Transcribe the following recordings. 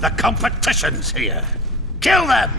The competition's here. Kill them!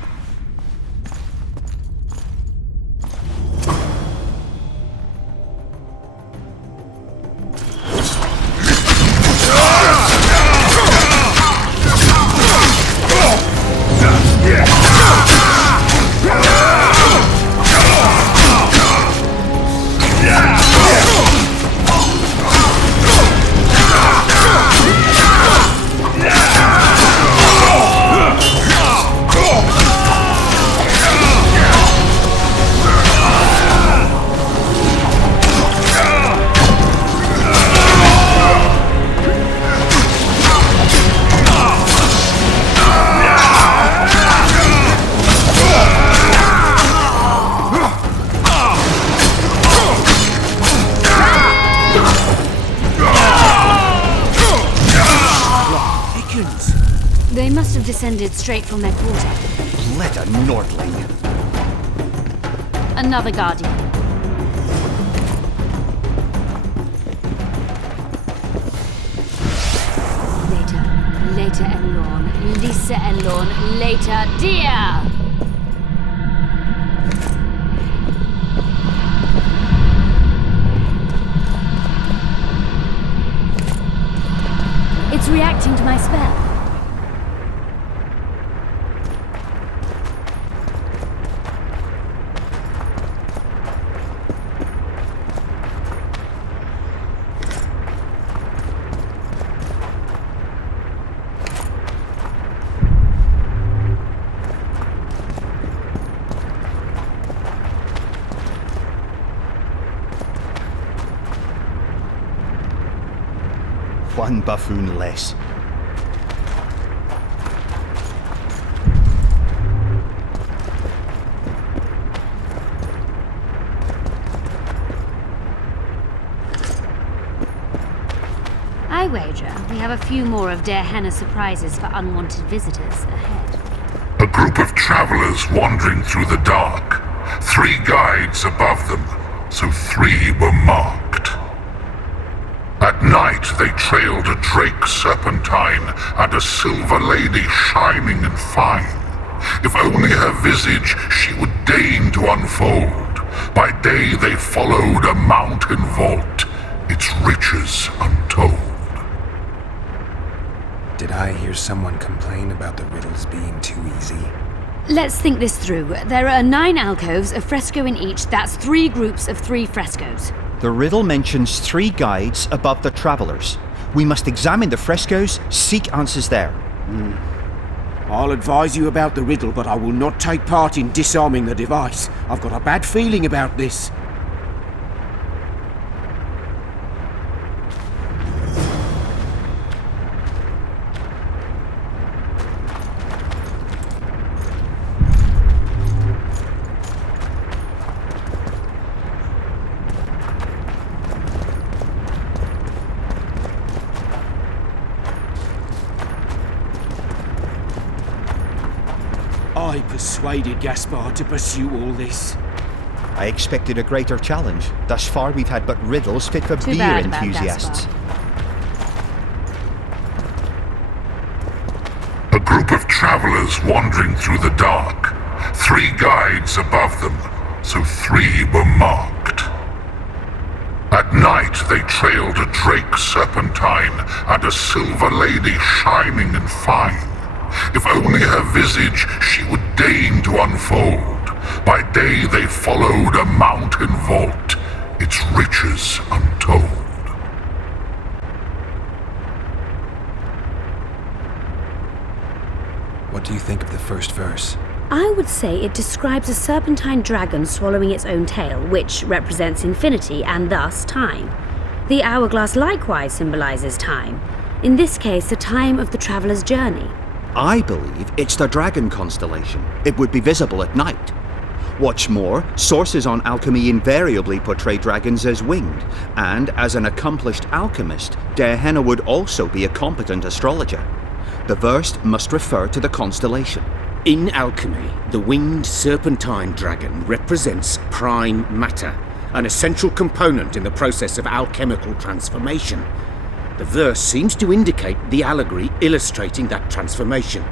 They must have descended straight from their quarter. Let a Nordling. Another Guardian. Later Elorn. Lisa Elorn. Later Dear! It's reacting to my spell. One buffoon less. I wager we have a few more of Der Henna's surprises for unwanted visitors ahead. A group of travelers wandering through the dark. 3 guides above them, so 3 were marked. At night they trailed a drake serpentine and a silver lady shining and fine. If only her visage she would deign to unfold. By day they followed a mountain vault, its riches untold. Did I hear someone complain about the riddles being too easy? Let's think this through. There are 9 alcoves, a fresco in each. That's 3 groups of 3 frescoes. The riddle mentions 3 guides above the travelers. We must examine the frescoes, seek answers there. I'll advise you about the riddle, but I will not take part in disarming the device. I've got a bad feeling about this. I persuaded Gaspard to pursue all this. I expected a greater challenge. Thus far we've had but riddles fit for Too beer bad about enthusiasts. A group of travelers wandering through the dark. 3 guides above them, so 3 were marked. At night they trailed a drake serpentine and a silver lady shining and fine. If only her visage she would deign to unfold. By day they followed a mountain vault, its riches untold. What do you think of the first verse? I would say it describes a serpentine dragon swallowing its own tail, which represents infinity and thus time. The hourglass likewise symbolizes time. In this case, the time of the traveler's journey. I believe it's the Dragon constellation. It would be visible at night. What's more, sources on alchemy invariably portray dragons as winged, and as an accomplished alchemist, Der Henna would also be a competent astrologer. The verse must refer to the constellation. In alchemy, the winged serpentine dragon represents prime matter, an essential component in the process of alchemical transformation. The verse seems to indicate the allegory illustrating that transformation.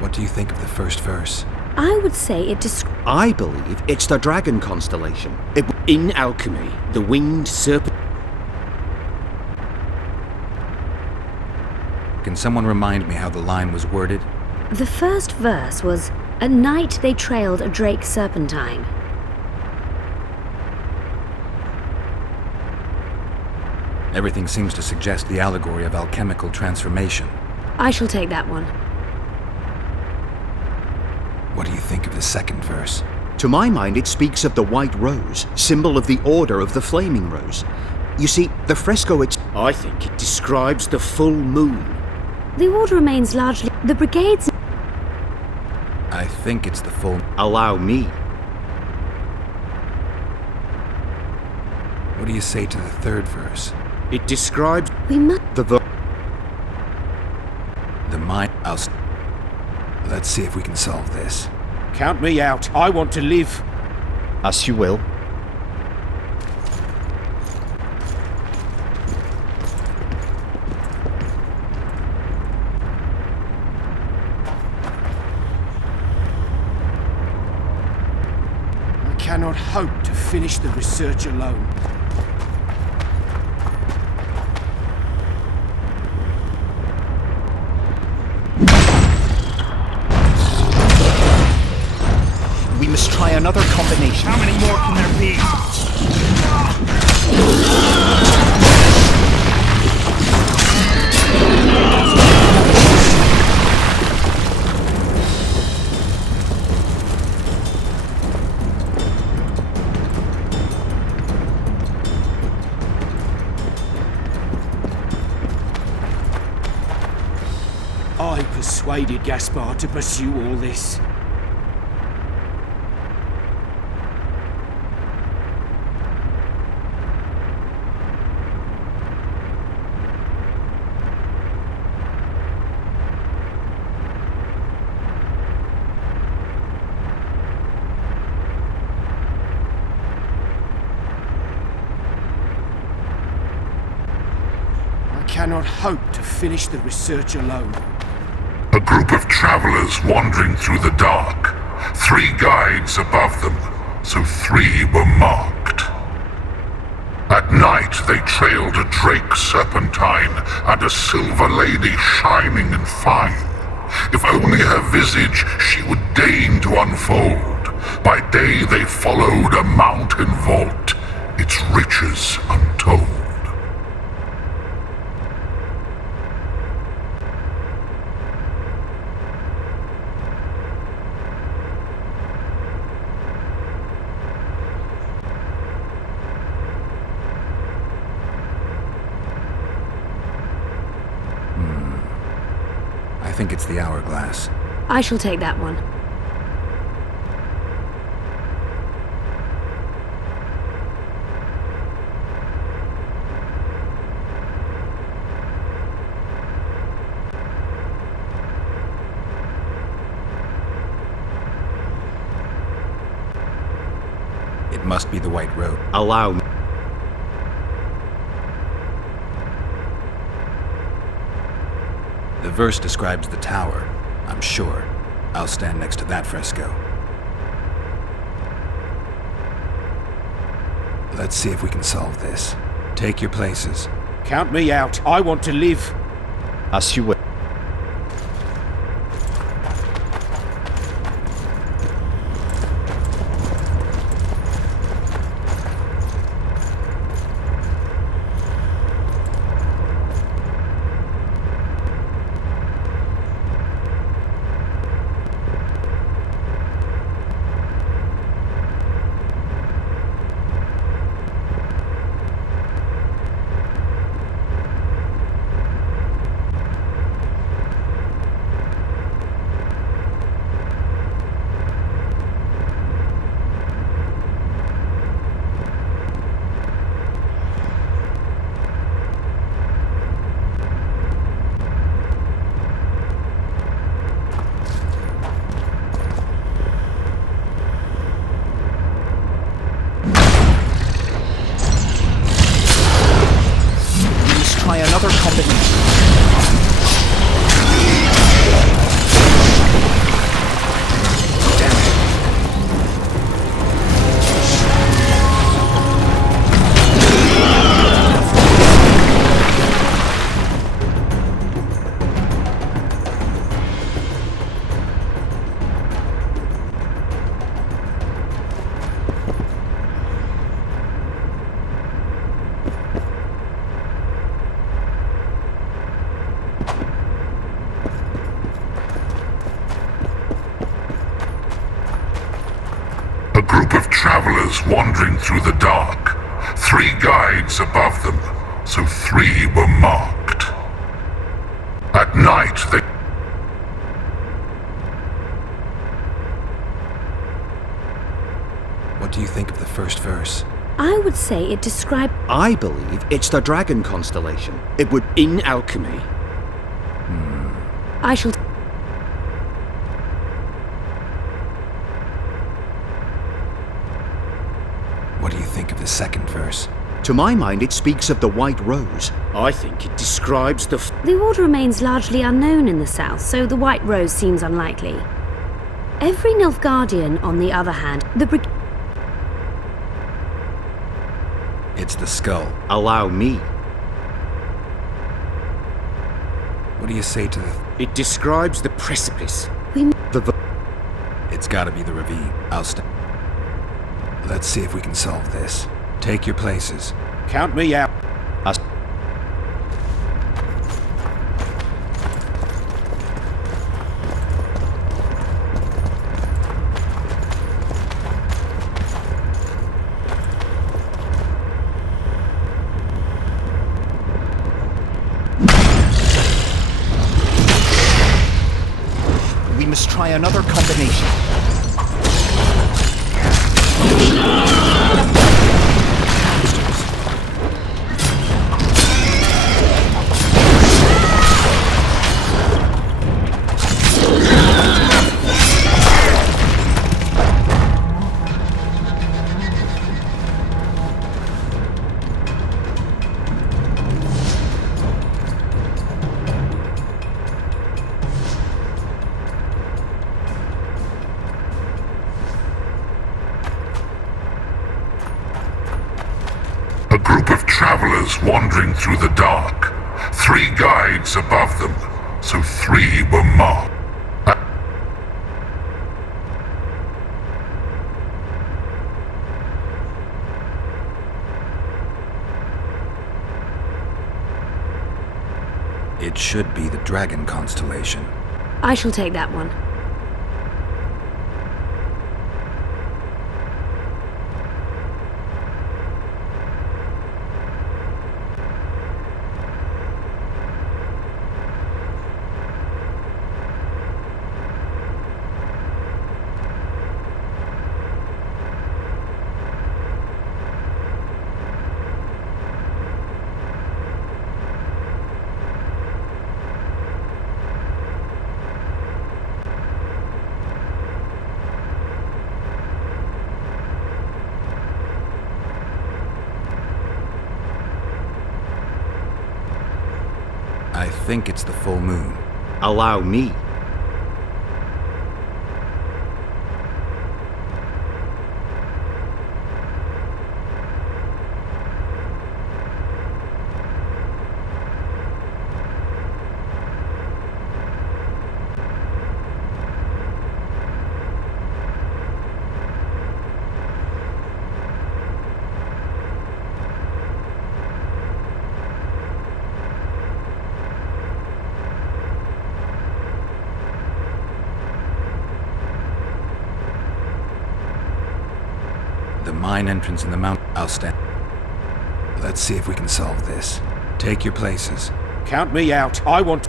What do you think of the first verse? I would say it describes. I believe it's the dragon constellation. In alchemy, the winged serpent... Can someone remind me how the line was worded? The first verse was, "At night they trailed a drake serpentine." Everything seems to suggest the allegory of alchemical transformation. I shall take that one. What do you think of the second verse? To my mind, it speaks of the white rose, symbol of the Order of the Flaming Rose. You see, the fresco I think it describes the full moon. The order remains largely. The brigades. I think it's the full... allow me. What do you say to the third verse? It describes... We must. The mind... Let's see if we can solve this. Count me out. I want to live. As you will. I cannot hope to finish the research alone. We must try another combination. How many more can there be? I persuaded Gaspar to pursue all this. I cannot hope to finish the research alone. A group of travelers wandering through the dark. 3 guides above them, so 3 were marked. At night they trailed a drake serpentine and a silver lady shining and fine. If only her visage she would deign to unfold. By day they followed a mountain vault, its riches untold. I think it's the hourglass. I shall take that one. It must be the White Road. Allow me. The verse describes the tower, I'm sure. I'll stand next to that fresco. Let's see if we can solve this. Take your places. Count me out. I want to live. As you will. try another combination. A group of travelers wandering through the dark. 3 guides above them, so 3 were marked. At night, they... What do you think of the first verse? I would say it describes. I believe it's the Dragon constellation. It would. In alchemy, I shall. What do you think of the second verse? To my mind, it speaks of the White Rose. I think it describes the The order remains largely unknown in the south, so the White Rose seems unlikely. Every Nilfgaardian, on the other hand, It's the skull. Allow me. What do you say to the... It describes the precipice. It's gotta be the ravine. I'll stand. Let's see if we can solve this. Take your places. Count me out. We must try another combination. A group of travelers wandering through the dark. 3 guides above them, so 3 were marked. It should be the Dragon constellation. I shall take that one. I think it's the full moon. Allow me. The mine entrance in the mountain. I'll stand. Let's see if we can solve this. Take your places. Count me out. I want...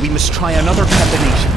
We must try another combination.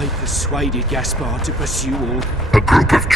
I persuaded Gaspar to pursue all. A group of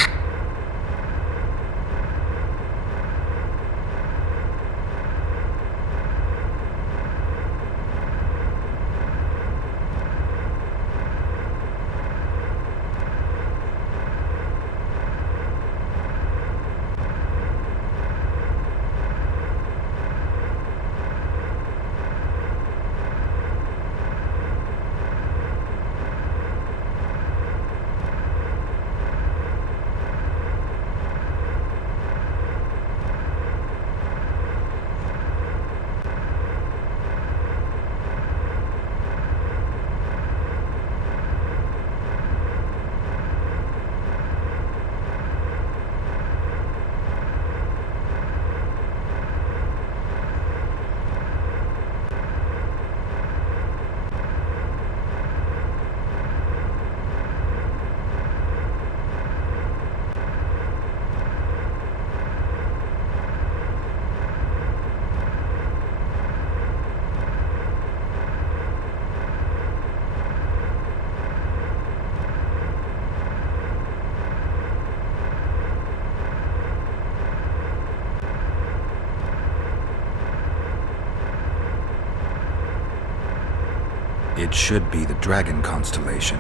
It should be the Dragon constellation.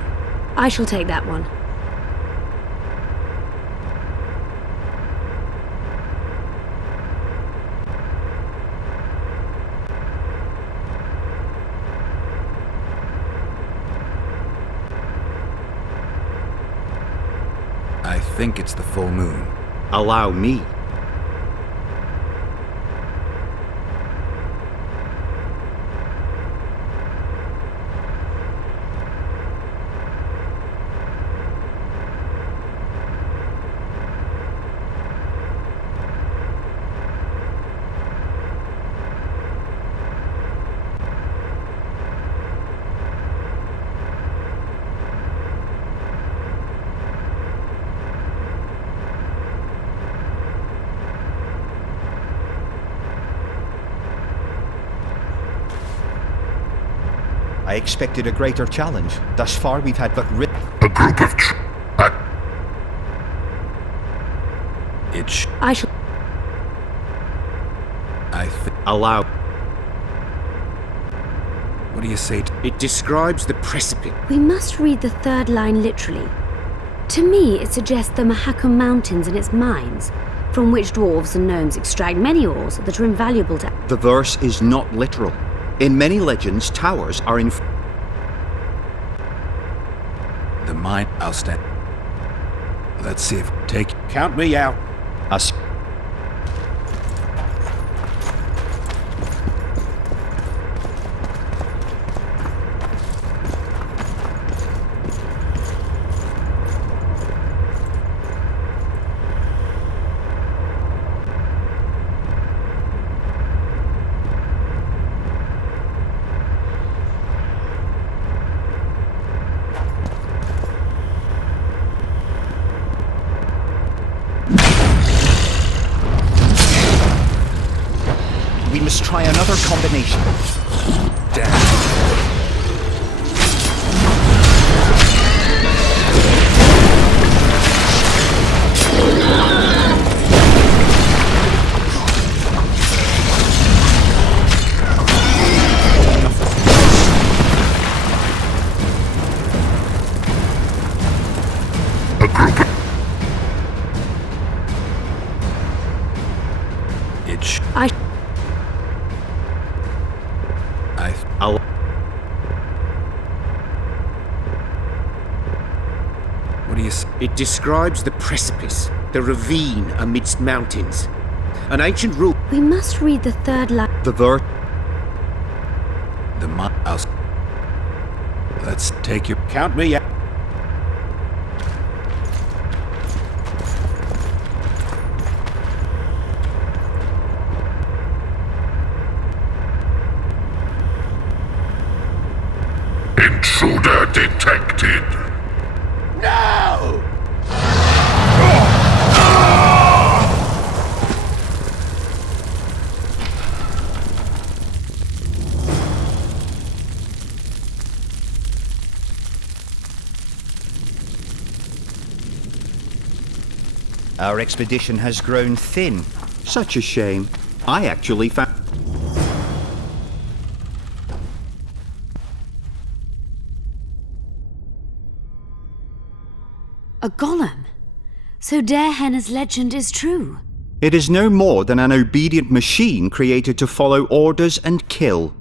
I shall take that one. I think it's the full moon. Allow me. I expected a greater challenge. Thus far, we've had but a group of I shall... allow. What do you say to... It describes the precipice. We must read the third line literally. To me, it suggests the Mahakam Mountains and its mines, from which dwarves and gnomes extract many ores that are invaluable to... The verse is not literal. In many legends, towers are in... The mine... I'll stand... Let's see if... Take... Count me out. Us. We must try another combination. Damn. a group of It I'll... What do you say? It describes the precipice, the ravine amidst mountains. An ancient rule. We must read the third line. The verse... The mine... Let's take your... Count me out. intruder detected. No! Our expedition has grown thin. Such a shame. I actually found... A golem? So Darehenna's legend is true? It is no more than an obedient machine created to follow orders and kill.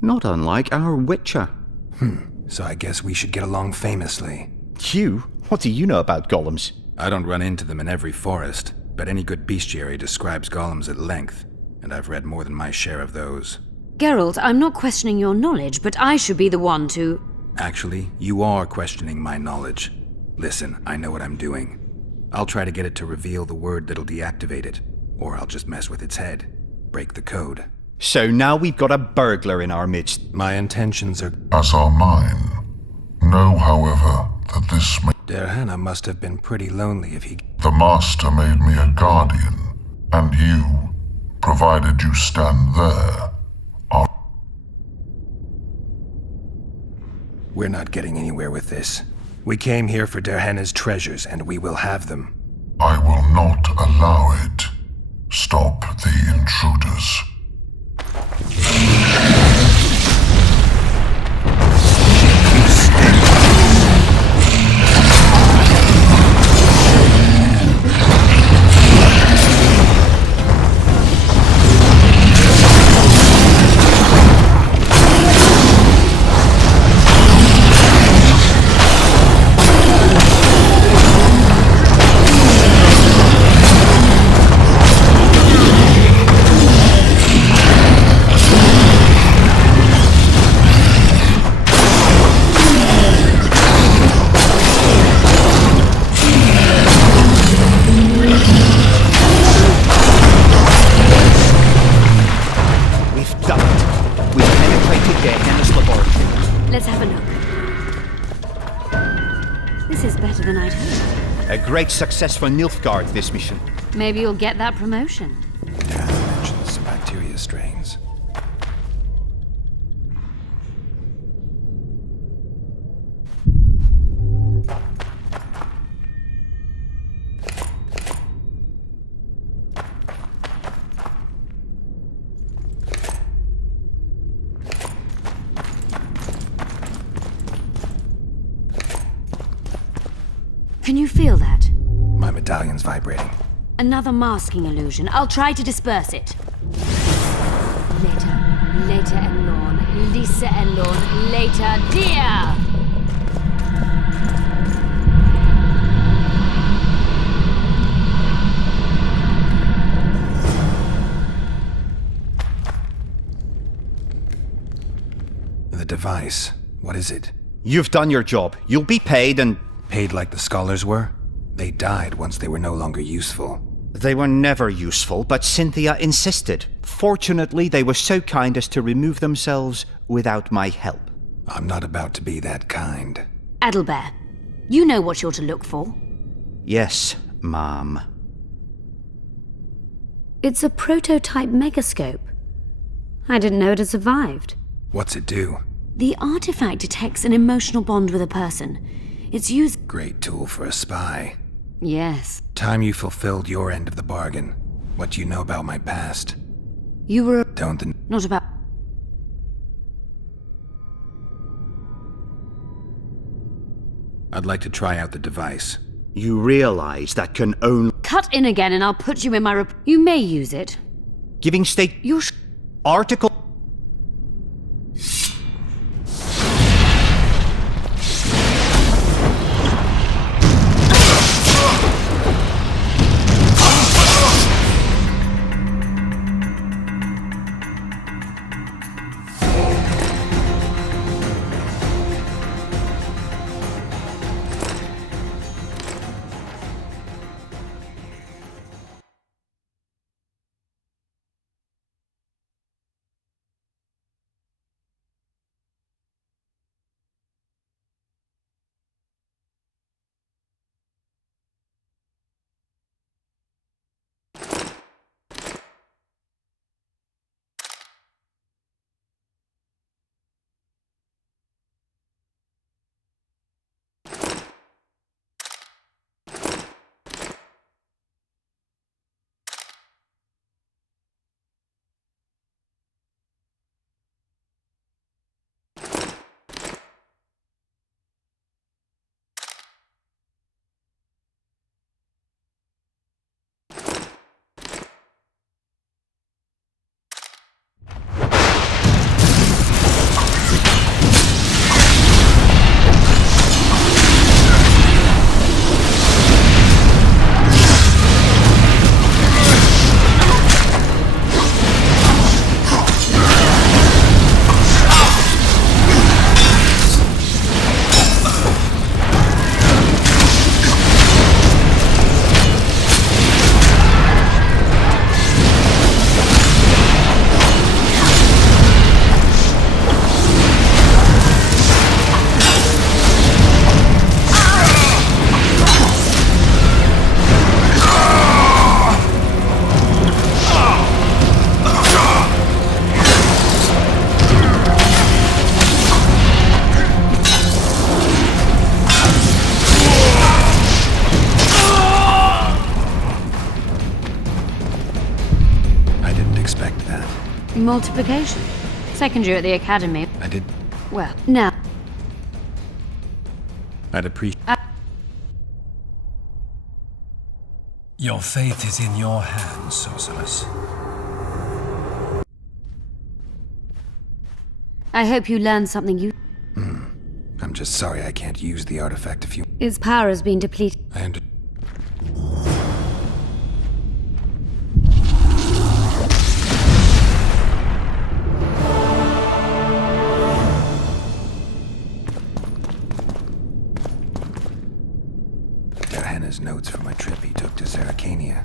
Not unlike our Witcher. So I guess we should get along famously. You? What do you know about golems? I don't run into them in every forest, but any good bestiary describes golems at length, and I've read more than my share of those. Geralt, I'm not questioning your knowledge, but I should be the one to... Actually, you are questioning my knowledge. Listen, I know what I'm doing. I'll try to get it to reveal the word that'll deactivate it, or I'll just mess with its head. Break the code. So now we've got a burglar in our midst. My intentions are... As are mine. Know, however, that this Darehenna must have been pretty lonely if he... the Master made me a guardian, and you, provided you stand there, are... We're not getting anywhere with this. We came here for Darehenna's treasures, and we will have them. I will not allow it. Stop the intruders. Let's have a look. This is better than I'd hoped. A great success for Nilfgaard, this mission. Maybe you'll get that promotion. Yeah, mentions some bacteria strains. Can you feel that? My medallion's vibrating. Another masking illusion. I'll try to disperse it. Later, later and Lorn, Lisa and Lorn, later, dear! The device. What is it? You've done your job. You'll be paid and... Paid like the scholars were? They died once they were no longer useful. They were never useful, but Cynthia insisted. Fortunately, they were so kind as to remove themselves without my help. I'm not about to be that kind. Adalbert, you know what you're to look for. Yes, ma'am. It's a prototype megascope. I didn't know it had survived. What's it do? The artifact detects an emotional bond with a person. It's used... Great tool for a spy. Yes. Time you fulfilled your end of the bargain. What do you know about my past? You were... Don't the... Not about... I'd like to try out the device. You realize that can only... Cut in again and I'll put you in my... You may use it. Giving state... You're... Article... expect that. Multiplication. Second year at the academy. I did. Well, now. I'd appreciate. Your fate is in your hands, Sorceress. I hope you learned something you. I'm just sorry I can't use the artifact if you. Its power has been depleted. And they're Hannah's notes from a trip he took to Zerrikania.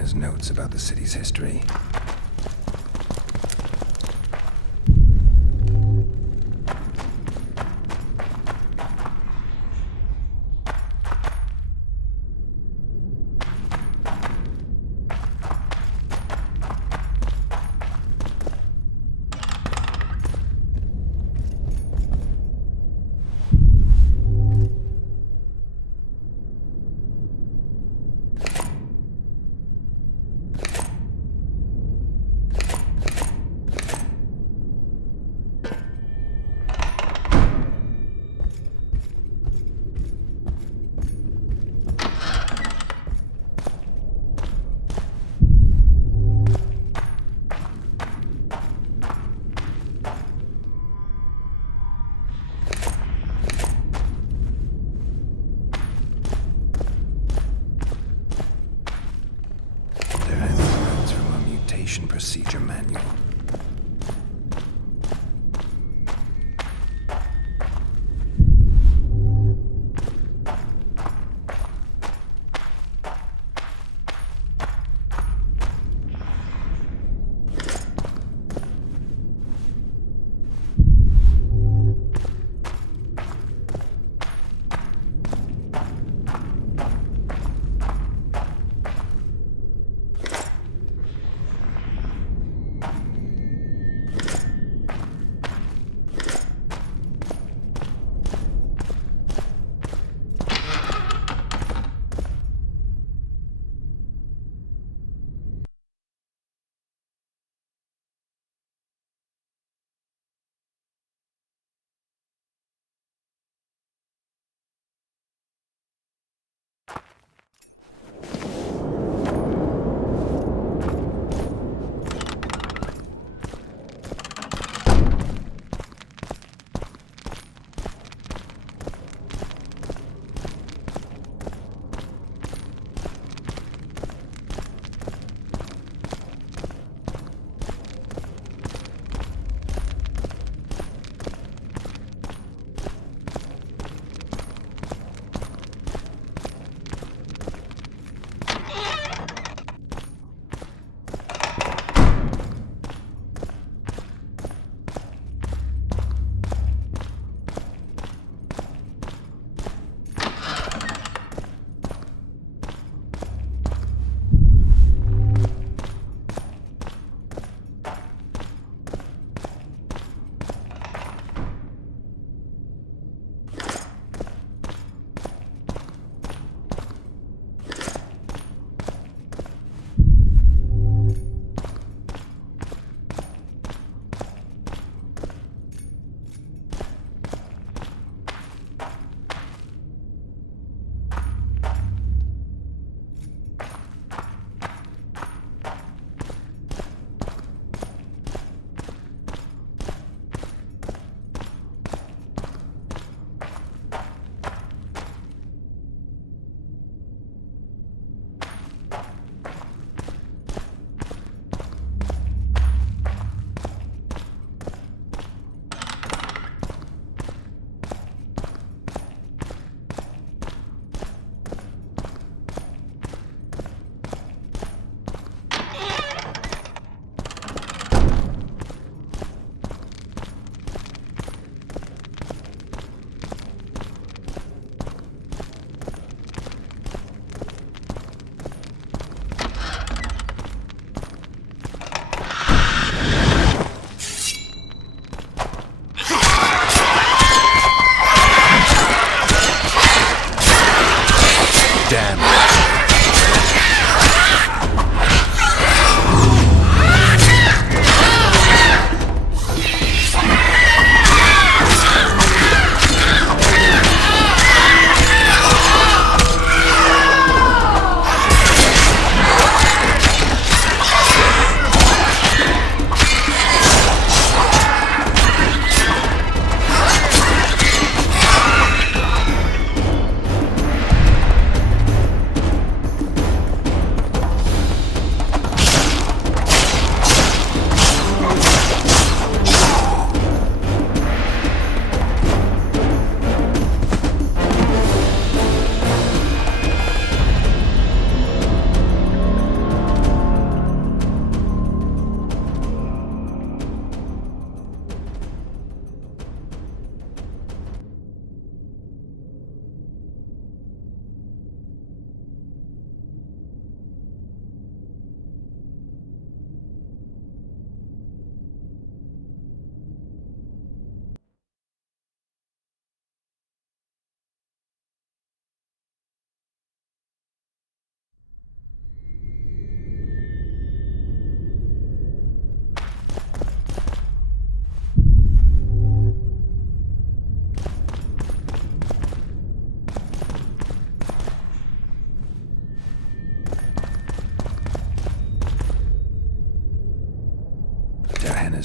His notes about the city's history. Procedure manual.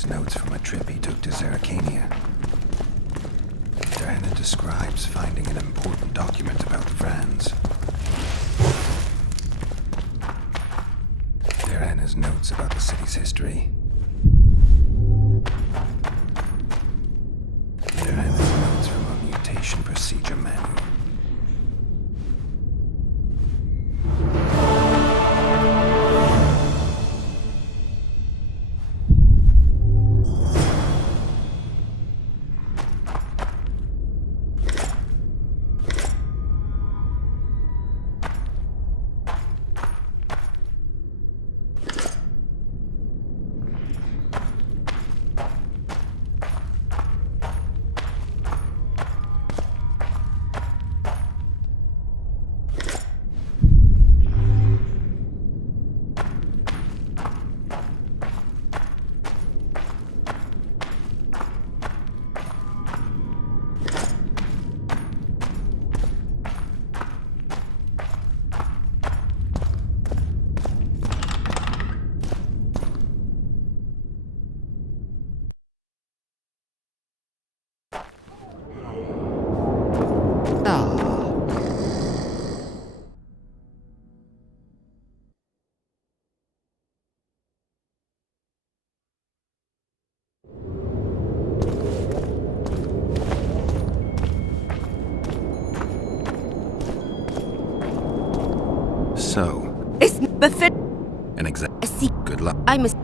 notes from a trip he took to Zerrikania. Diana describes finding an important document about the Vrans. Diana's notes about the city's history. Diana's notes from a mutation procedure manual. So, It's befit. an exact. See, Good luck. I must.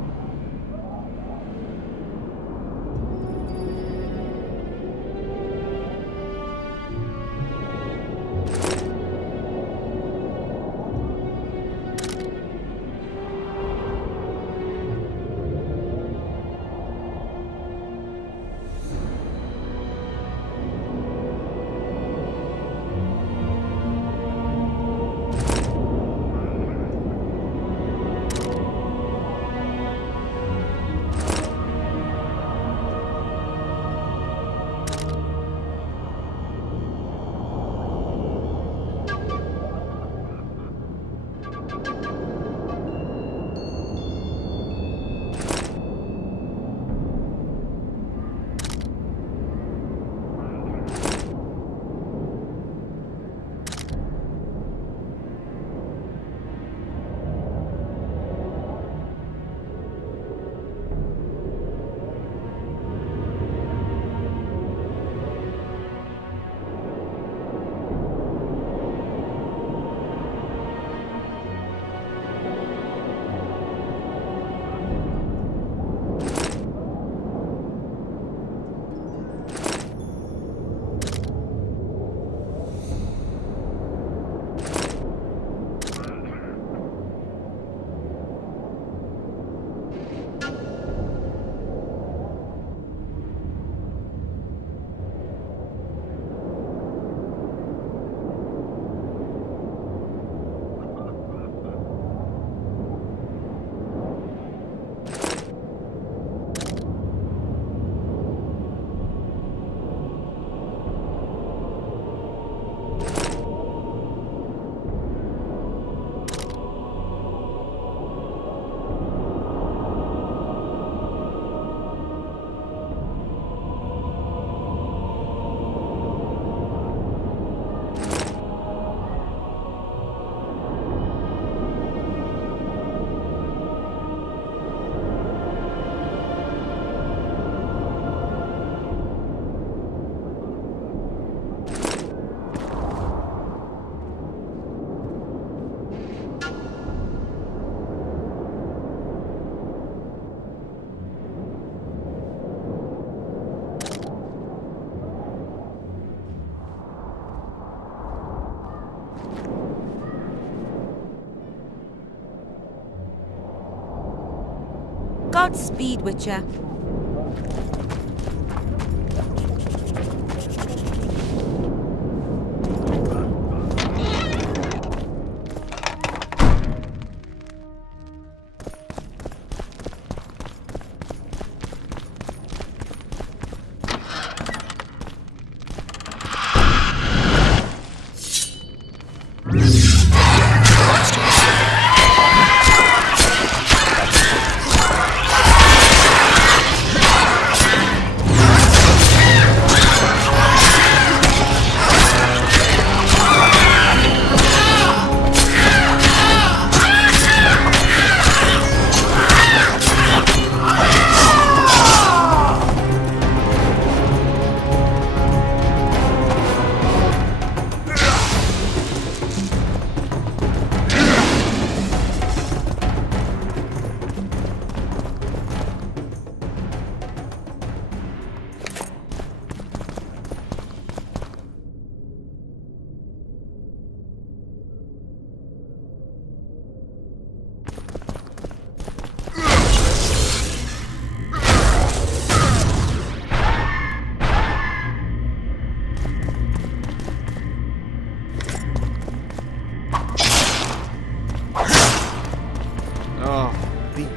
Godspeed, Witcher.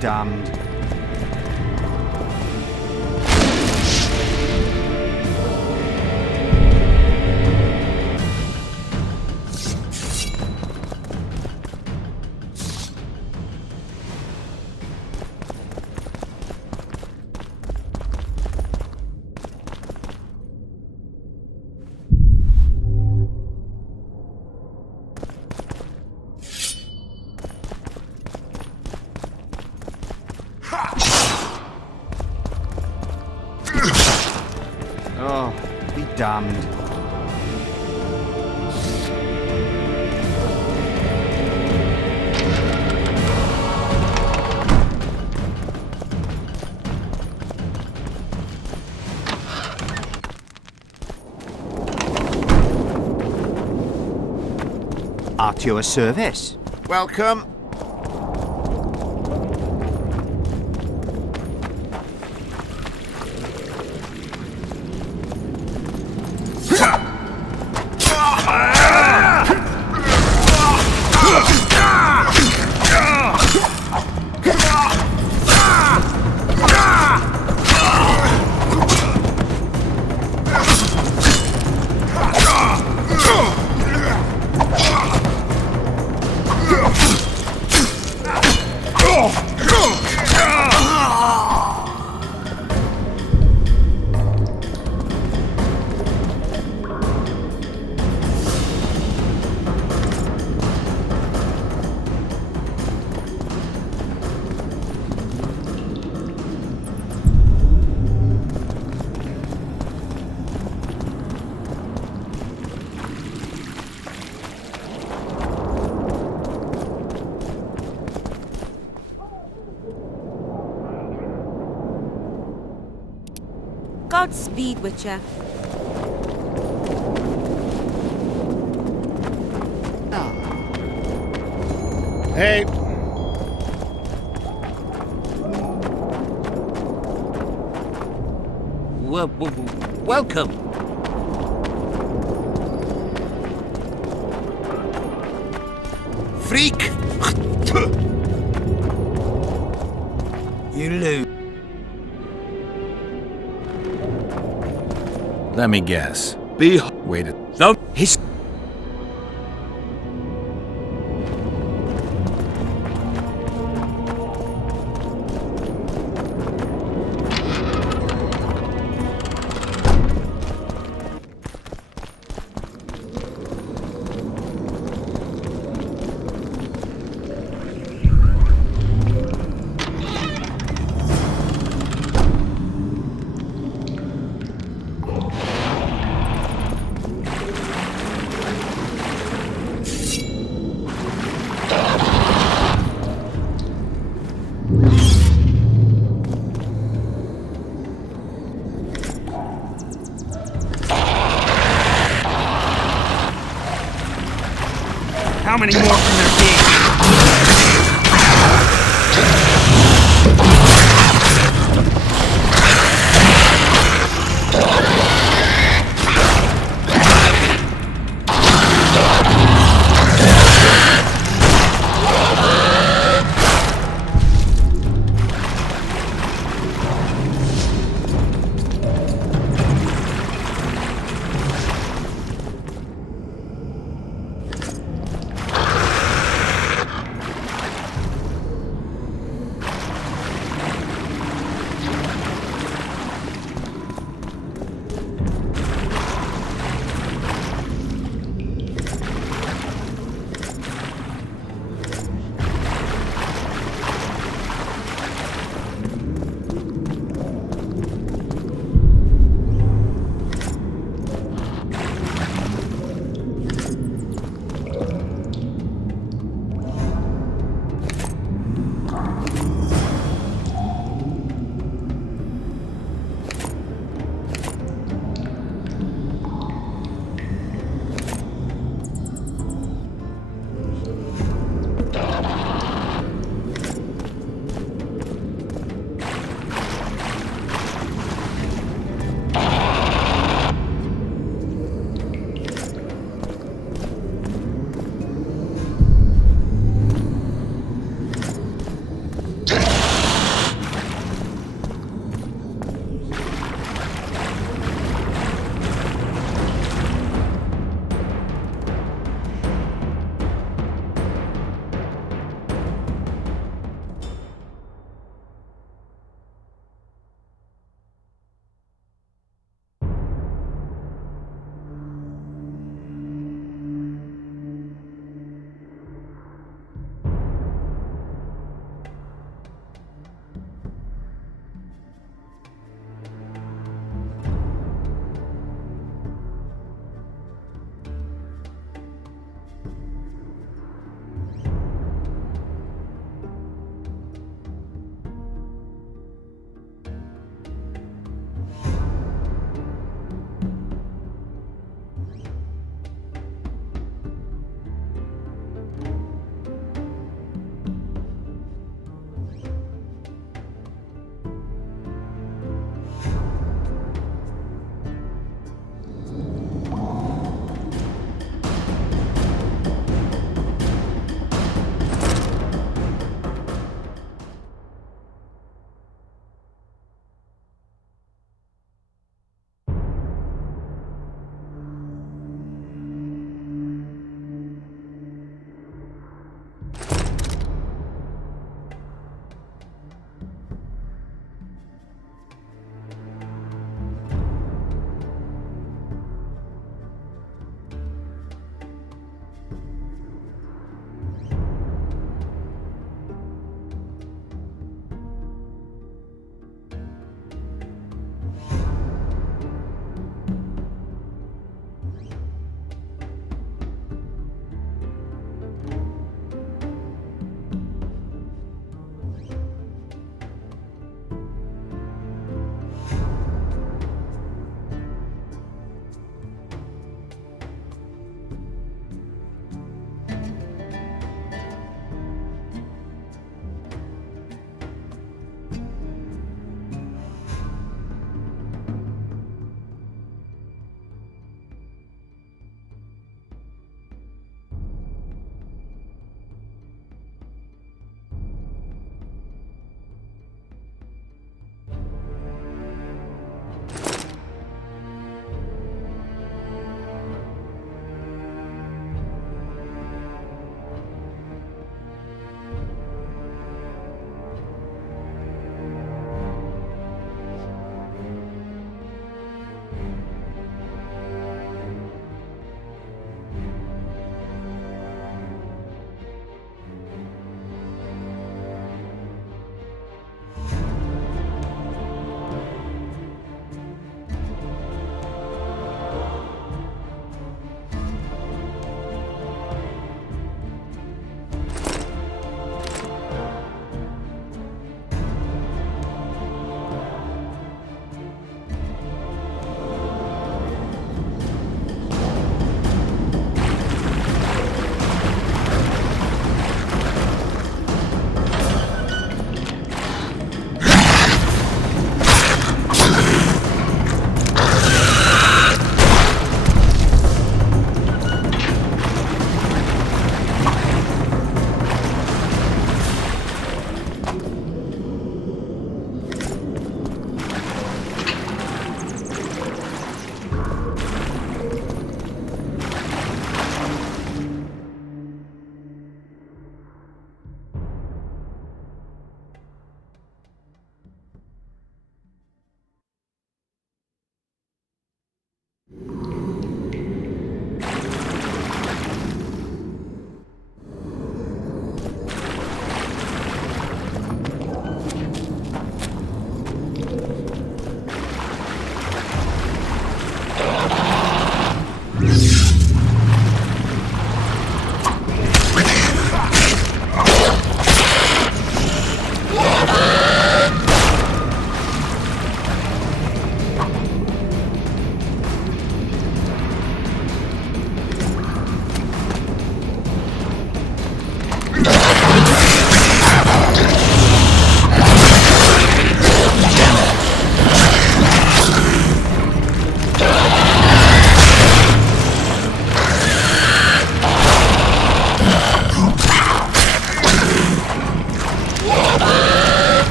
damned. Oh, be damned. At your service. Welcome. Godspeed, Witcher. Hey. Welcome. Freak! You lose. Let me guess. Wait a... No. His... How many more can there be?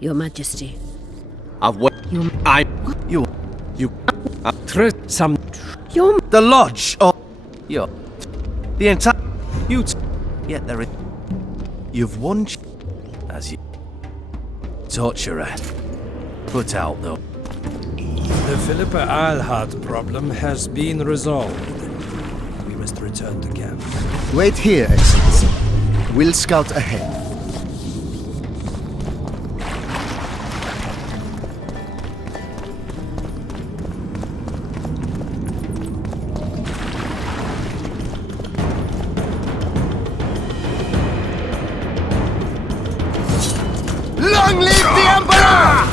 Your Majesty. I've some Your the lodge or your the entire yet there is you've won as you torturer put out though. The Philippa Eilhart problem has been resolved. We must return to camp. Wait here, Excellency. We'll scout ahead. Long live the Emperor!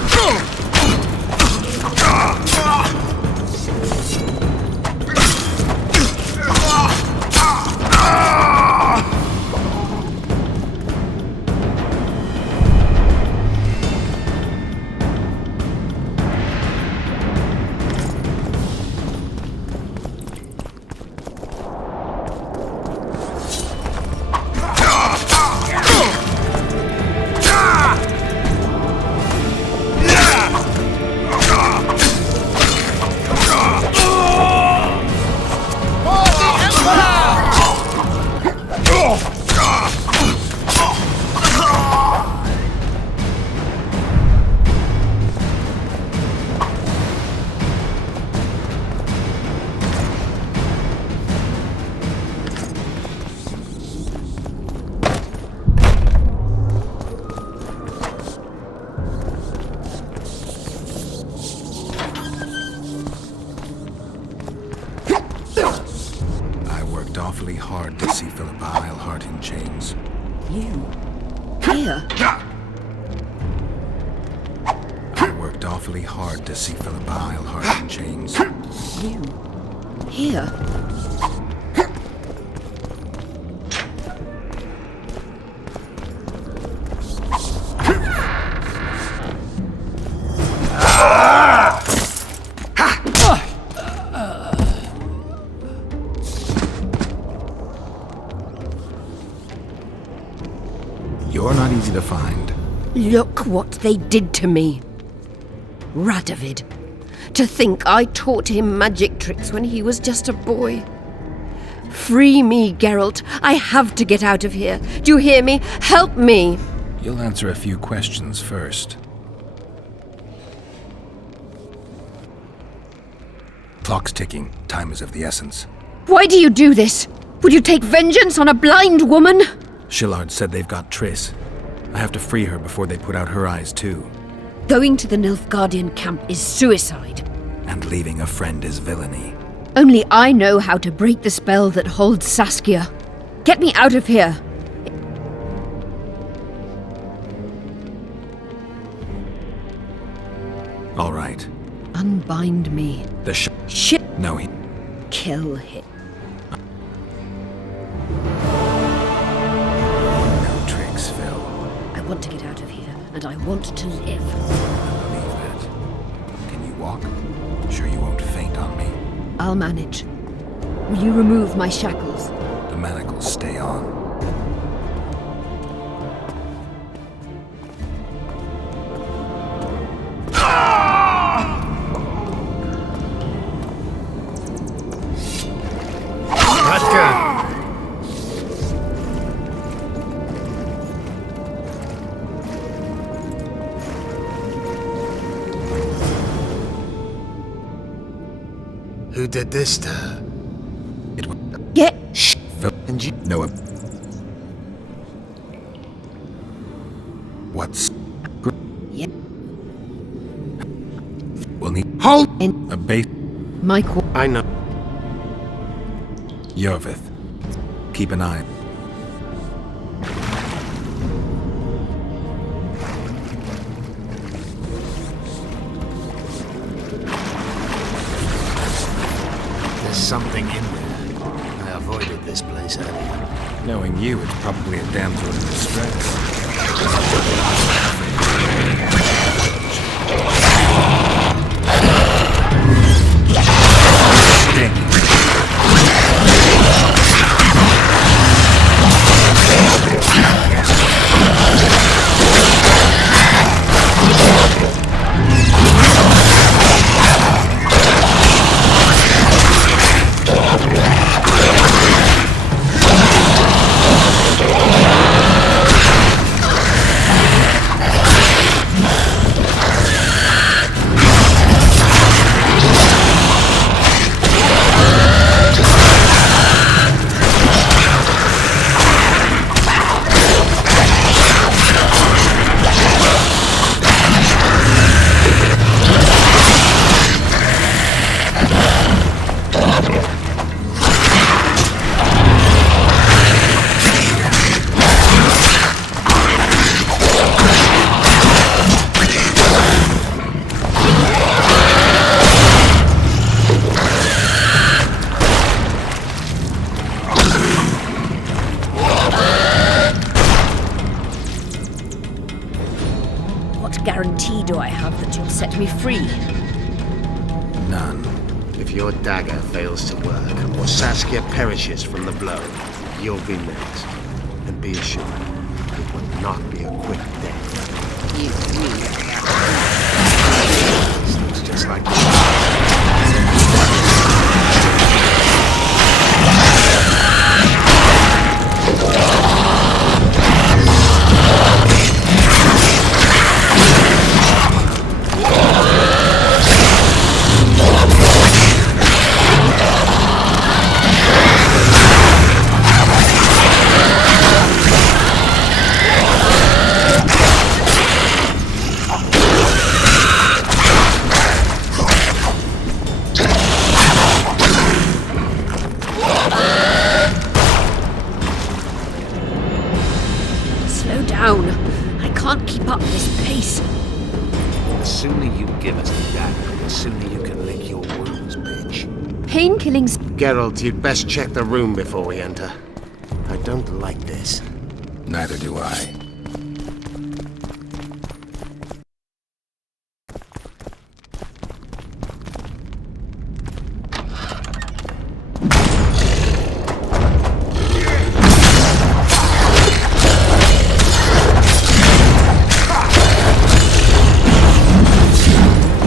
Awfully hard to see Philippa Eilhart in chains. You? Here? I worked awfully hard to see Philippa Eilhart in chains. You? Here? You're not easy to find. Look what they did to me. Radovid. To think I taught him magic tricks when he was just a boy. Free me, Geralt. I have to get out of here. Do you hear me? Help me! You'll answer a few questions first. Clock's ticking. Time is of the essence. Why do you do this? Would you take vengeance on a blind woman? Shillard said they've got Triss. I have to free her before they put out her eyes, too. Going to the Nilfgaardian camp is suicide. And leaving a friend is villainy. Only I know how to break the spell that holds Saskia. Get me out of here. All right. Unbind me. The shit. No, he... Kill him. No tricks, Phil. I want to get out of here, and I want to live. I believe that. Can you walk? Sure you won't faint on me? I'll manage. Will you remove my shackles? The manacles stay on. Who did this to her? It was... Get... Phil, and you know it. What's... Yeah. We'll need... Hold in a base... Michael. I know. Yorvith. Keep an eye. There's something in there. I avoided this place earlier. Knowing you, it's probably a damsel in distress. set me free? None. If your dagger fails to work, or Saskia perishes from the blow, you'll be next. And be assured, it will not be a quick death. This looks just like Slow down. I can't keep up this pace. the sooner you give us the dagger, the sooner you can lick your wounds, bitch. Painkilling's... Geralt, you'd best check the room before we enter. I don't like this. Neither do I.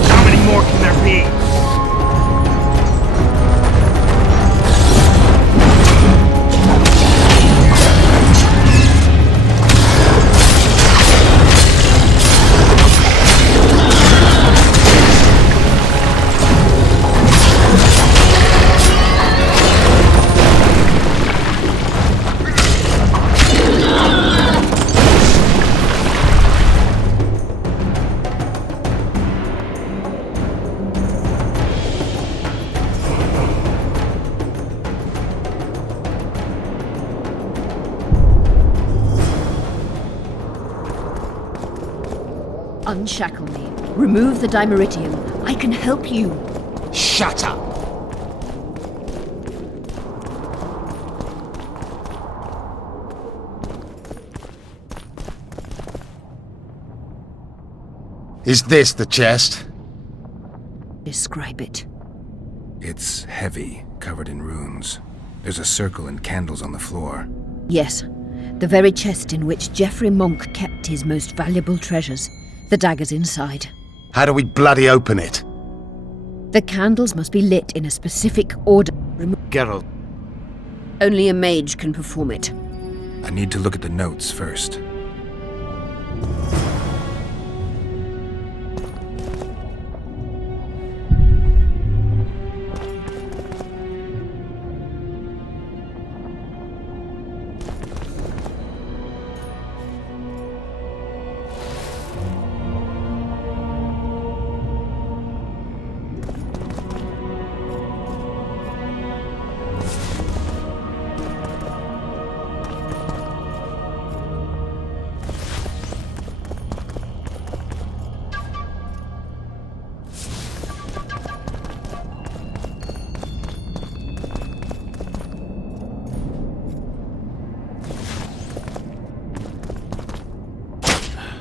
How many more can there be? Unshackle me. Remove the dimeritium. I can help you. Shut up! Is this the chest? Describe it. It's heavy, covered in runes. There's a circle and candles on the floor. Yes, the very chest in which Geoffrey Monk kept his most valuable treasures. The dagger's inside. How do we bloody open it? The candles must be lit in a specific order. Geralt, Only a mage can perform it. I need to look at the notes first.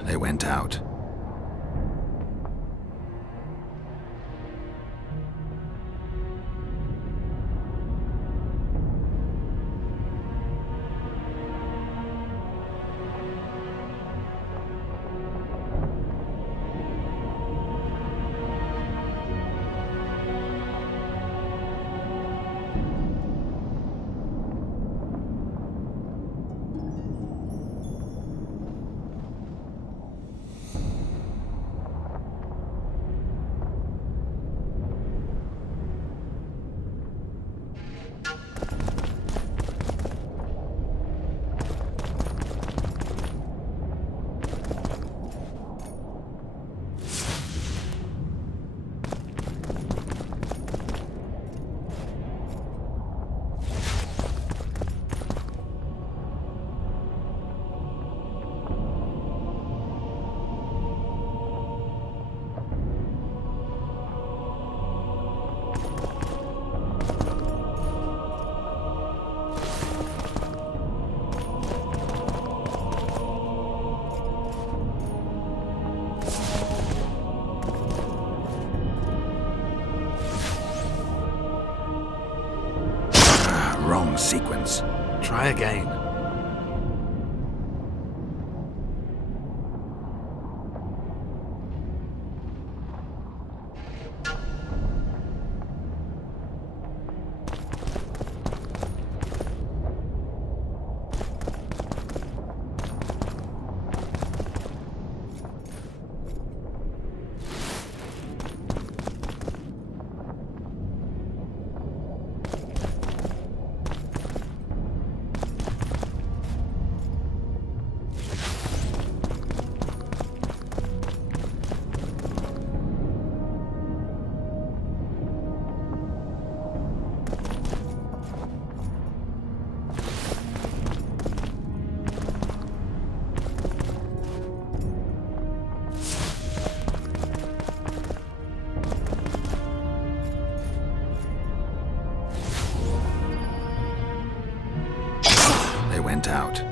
They went out. wrong sequence. Try again. They went out.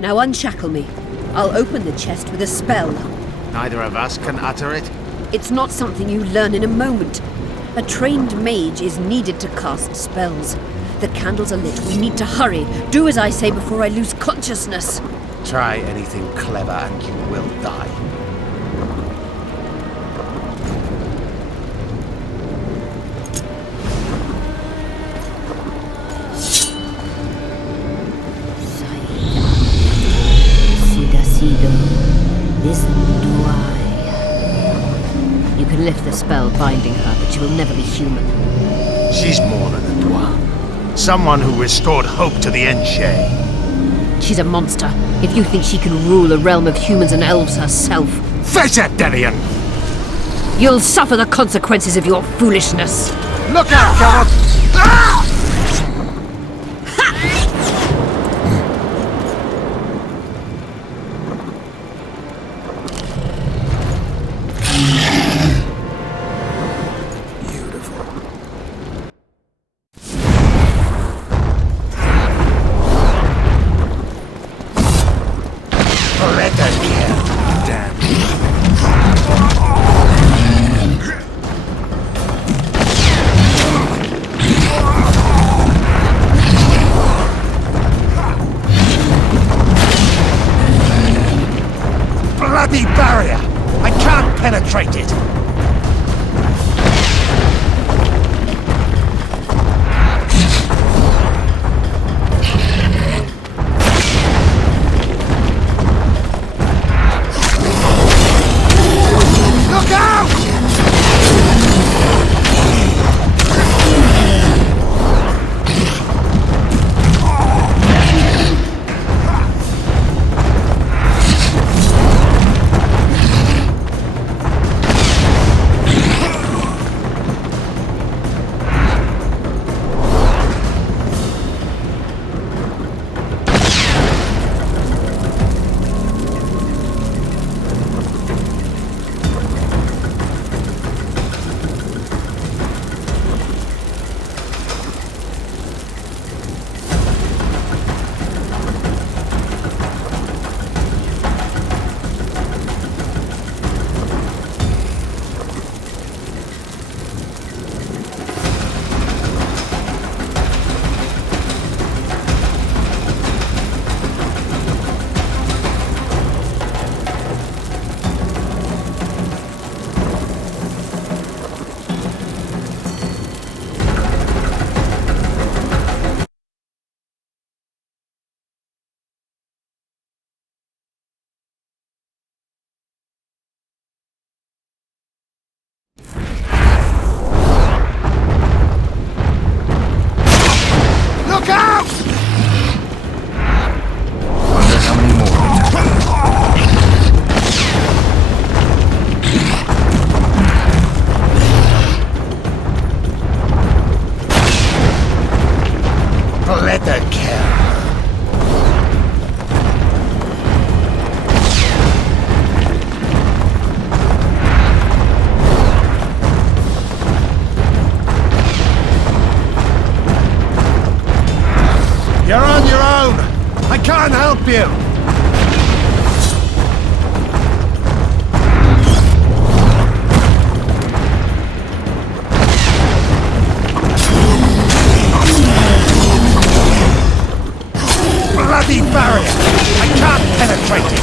Now unshackle me. I'll open the chest with a spell. Neither of us can utter it. It's not something you learn in a moment. A trained mage is needed to cast spells. The candles are lit. We need to hurry. Do as I say before I lose consciousness. Try anything clever and you will die. Listen to I. You can lift the spell binding her, but she will never be human. She's more than a Dwa. Someone who restored hope to the Enshe. She's a monster. If you think she can rule a realm of humans and elves herself... Face it, Delian! You'll suffer the consequences of your foolishness. Look out, Garrett! her kill. Damn. Bloody barrier! I can't penetrate it! Look out! Look out! Wonder how many more. Let her kill. You're on your own. I can't help you. Bloody barrier! I can't penetrate it.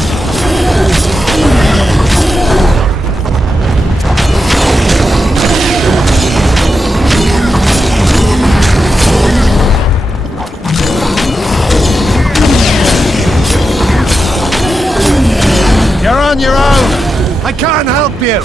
You're on your own. I can't help you.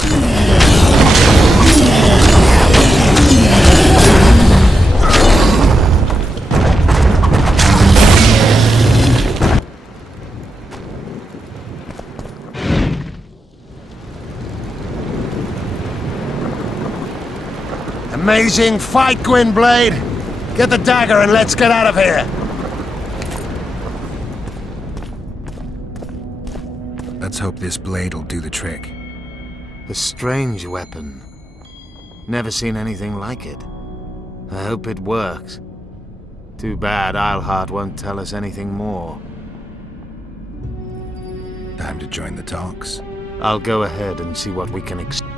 Amazing fight, Gwynblade. Get the dagger and let's get out of here. Let's hope this blade'll do the trick. A strange weapon. Never seen anything like it. I hope it works. Too bad Eilhart won't tell us anything more. Time to join the talks. I'll go ahead and see what we can expect.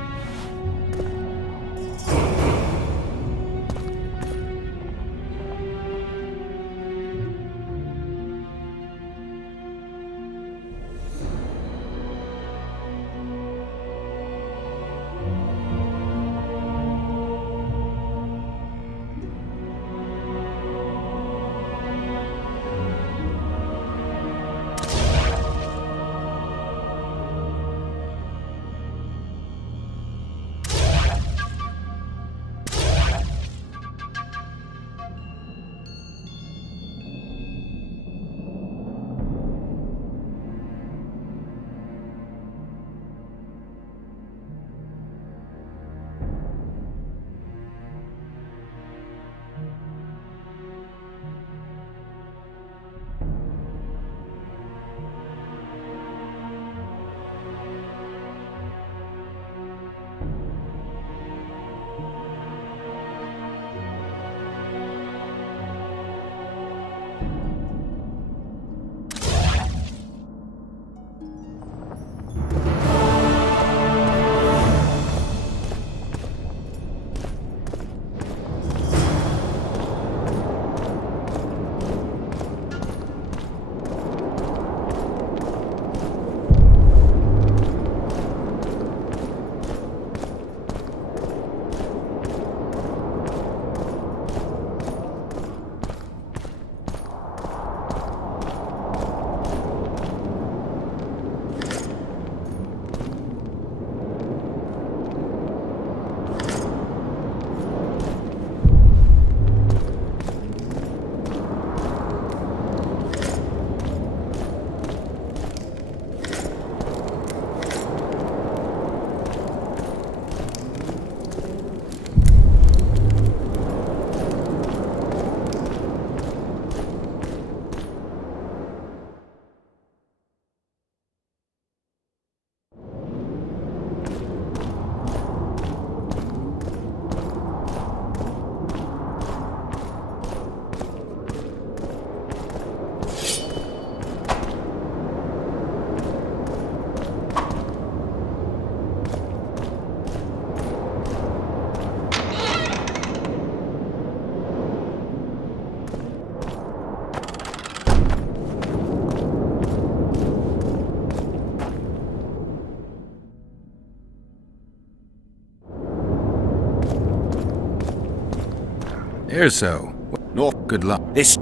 Erso. No. Good luck. This...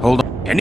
Hold on. Any...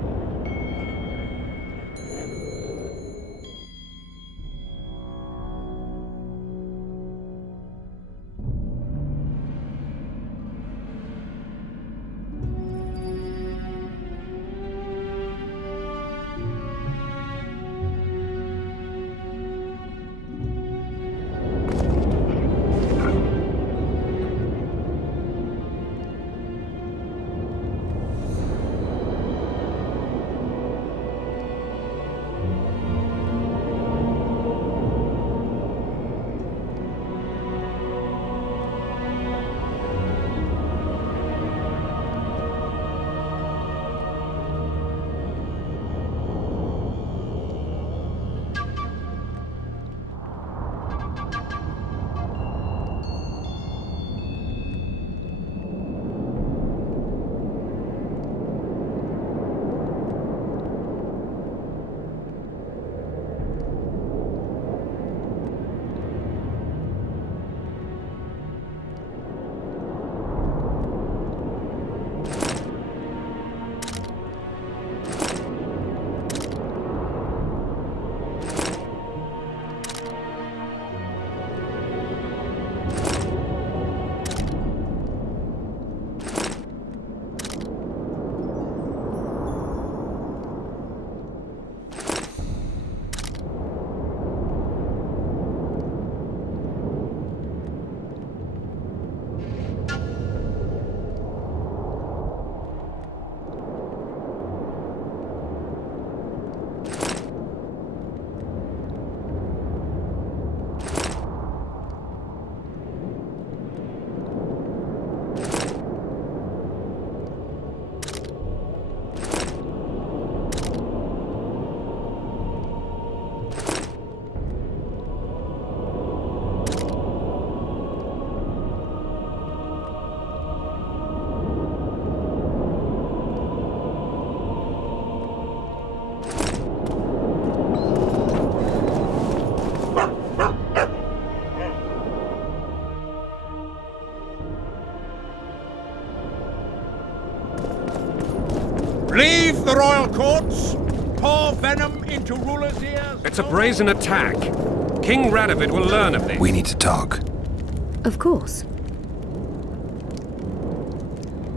Leave the royal courts! Pour venom into rulers' ears! It's a brazen attack. King Radovid will learn of this. We need to talk. Of course.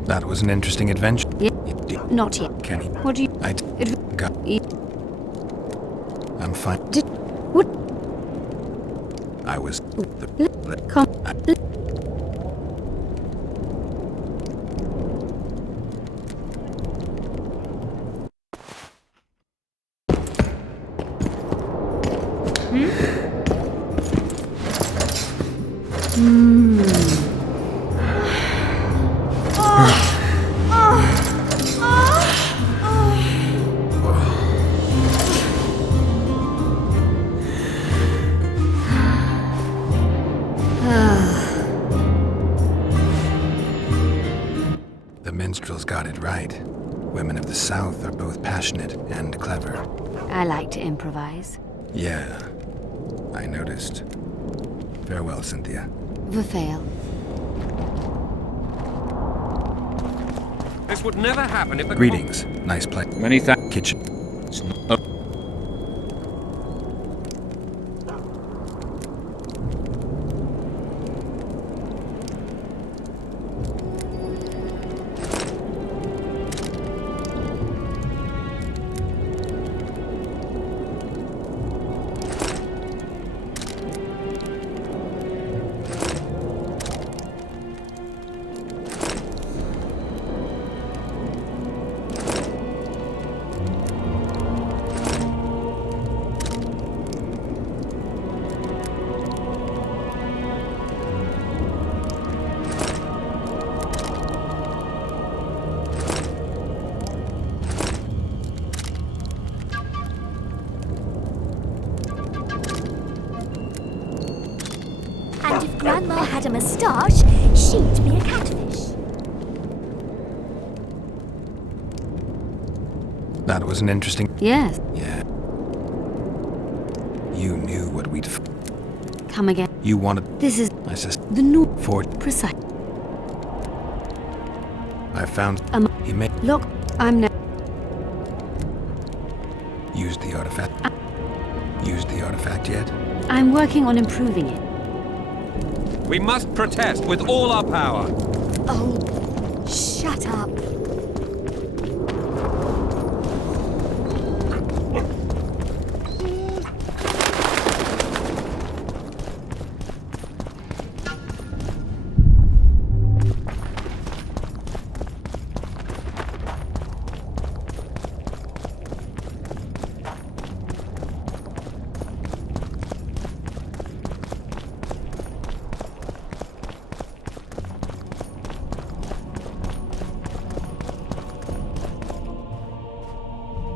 That was an interesting adventure. Not yet. Kenny. What do you... Got... I'm fine. What? I was... The minstrels got it right. Women of the South are both passionate and clever. I like to improvise. Yeah, I noticed. Farewell, Cynthia. Vafail. This would never happen if the... Greetings. Nice place. Many thanks. Kitchen. And if Grandma had a moustache, she'd be a catfish. That was an interesting... Yes. Yeah. You knew what we'd... Come again. You wanted... This is... I just... The North... Fort... Precise. I found... he may... Look, I'm no... Used the artifact? Used the artifact yet? I'm working on improving it. We must protest with all our power. Oh, shut up.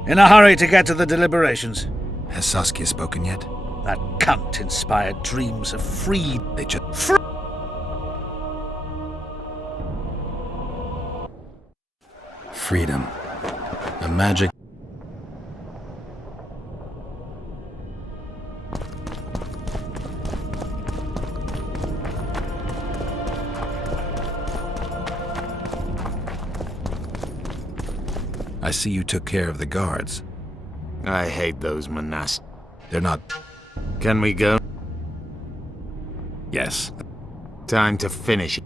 In a hurry to get to the deliberations. Has Saskia spoken yet? That cunt inspired dreams of free... They just... Freedom. A magic... I see you took care of the guards. I hate those monastic. They're not... Can we go? Yes. Time to finish.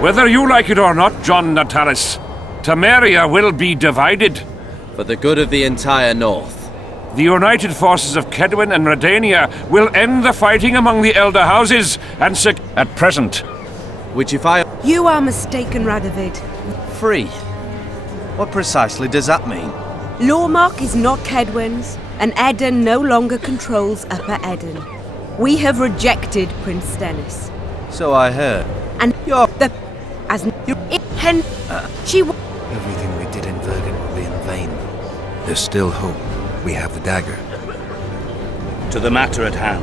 Whether you like it or not, John Natalis, Temeria will be divided. For the good of the entire North. The united forces of Kedwen and Redania will end the fighting among the Elder Houses and at present. Which if I... You are mistaken, Radovid. Free? What precisely does that mean? Lormark is not Kedwen's, and Eden no longer controls Upper Eden. We have rejected Prince Stennis. So I heard. And you're the... As... She... Everything we did in Vergen will be in vain. There's still hope. We have the dagger. To the matter at hand.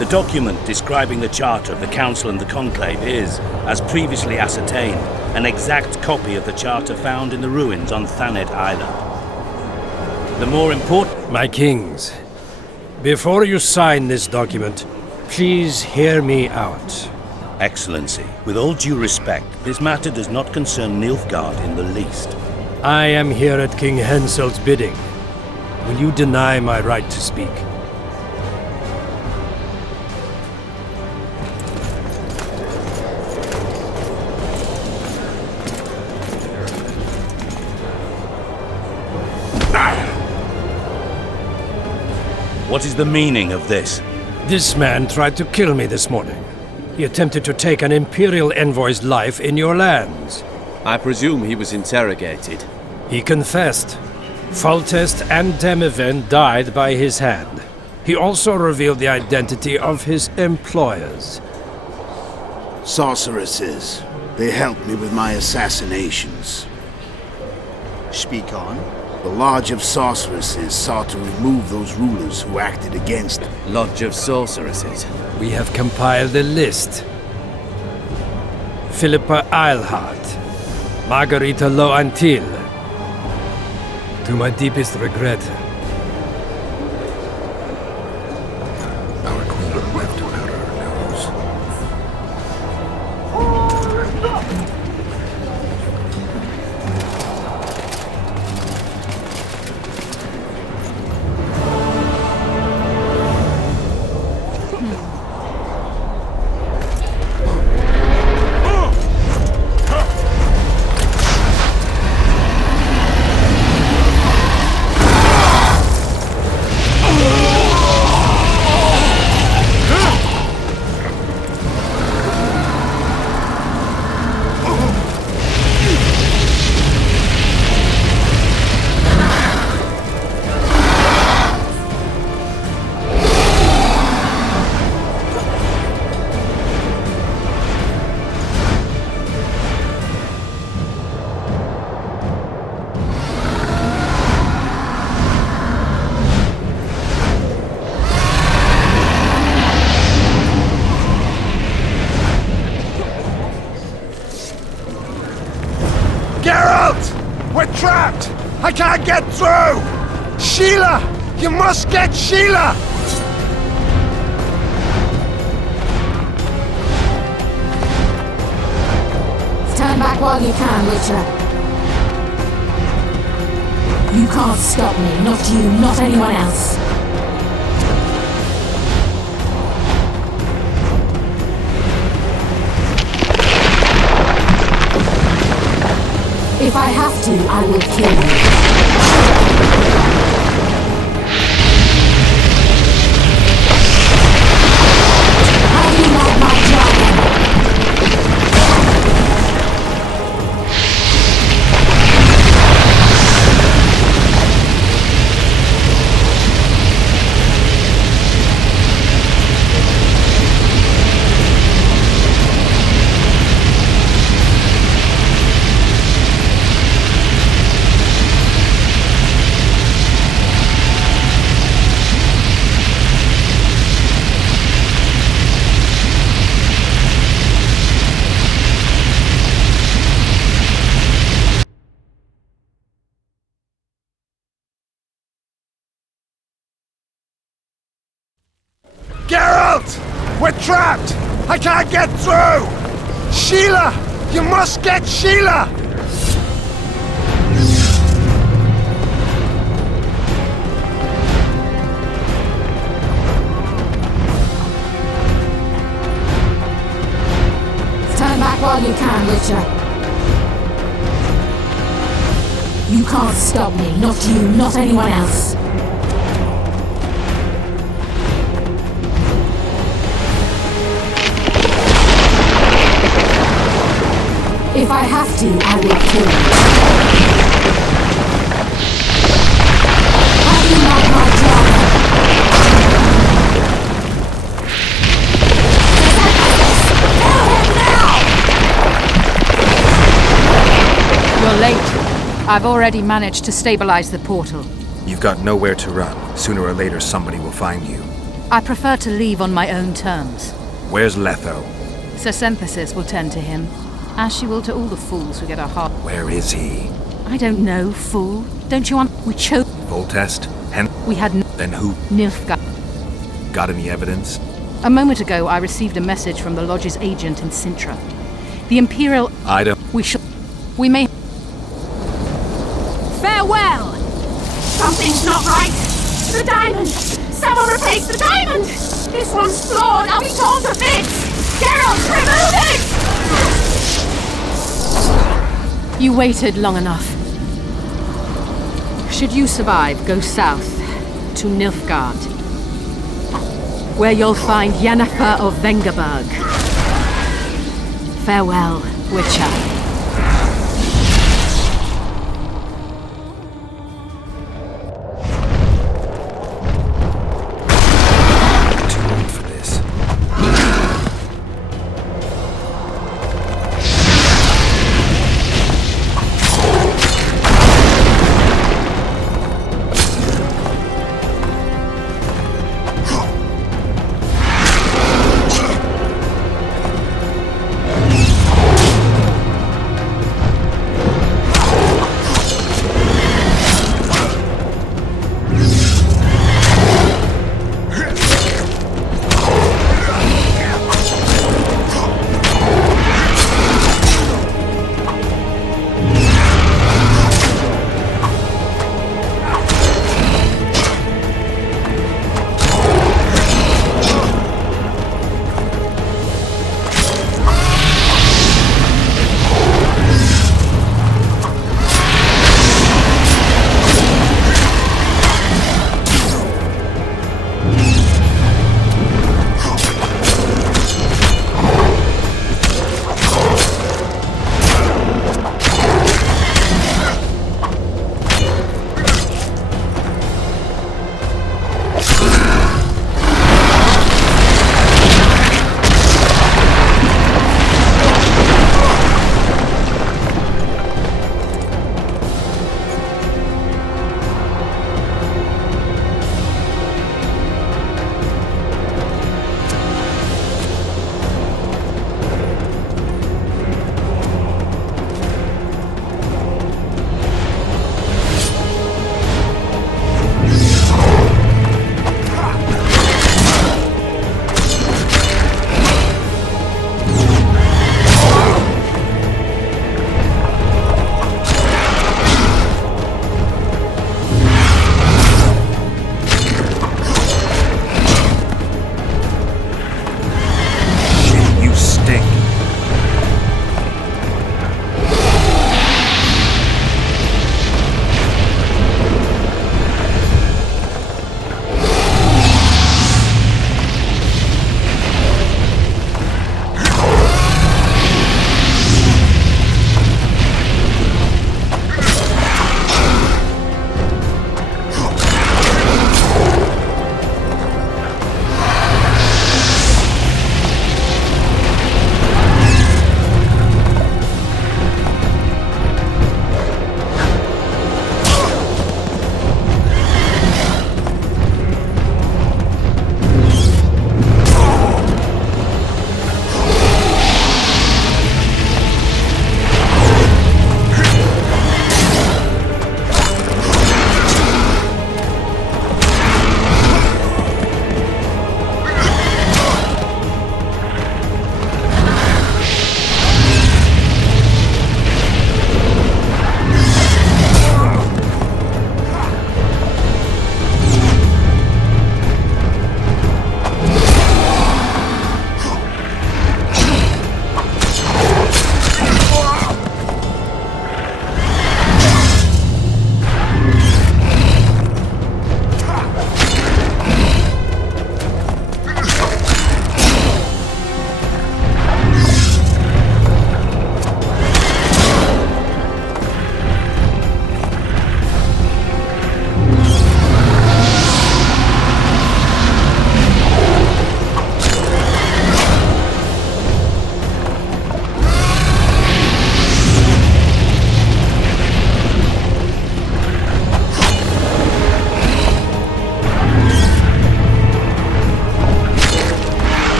The document describing the charter of the Council and the Conclave is, as previously ascertained, an exact copy of the charter found in the ruins on Thanet Island. The more important... My kings, before you sign this document, please hear me out. Excellency, with all due respect, this matter does not concern Nilfgaard in the least. I am here at King Hensel's bidding. Will you deny my right to speak? What is the meaning of this? This man tried to kill me this morning. He attempted to take an Imperial envoy's life in your lands. I presume he was interrogated. He confessed. Foltest and Demiven died by his hand. He also revealed the identity of his employers. Sorceresses. They helped me with my assassinations. Speak on. The Lodge of Sorceresses sought to remove those rulers who acted against them. Lodge of Sorceresses? We have compiled a list. Philippa Eilhart, Margarita Loantil. To my deepest regret, our queen left without our nose. I can't get through! Sheila! You must get Sheila! Stand back while you can, Witcher. You can't stop me, not you, not anyone else. If I have to, I will kill you. How do you like my dragon? Geralt! We're trapped! I can't get through! Sheila! You must get Sheila! Stand back while you can, Witcher. You can't stop me, not you, not anyone else. If I have to, I will kill you. How do you like my dragon? You're late. I've already managed to stabilize the portal. You've got nowhere to run. Sooner or later, somebody will find you. I prefer to leave on my own terms. Where's Letho? Sir Synthesis will tend to him, as she will to all the fools who get a heart. Where is he? I don't know, fool. Don't you want? We chose. Voltest? We had Then who? Nilfgaard. Got any evidence? A moment ago, I received a message from the Lodge's agent in Sintra. The Imperial... I don't... We may... Farewell! Something's not right! The diamond! Someone replace the diamond! This one's flawed! I'll be torn to bits! Geralt, remove it! You waited long enough. Should you survive, go south to Nilfgaard, where you'll find Yennefer of Vengerberg. Farewell, Witcher.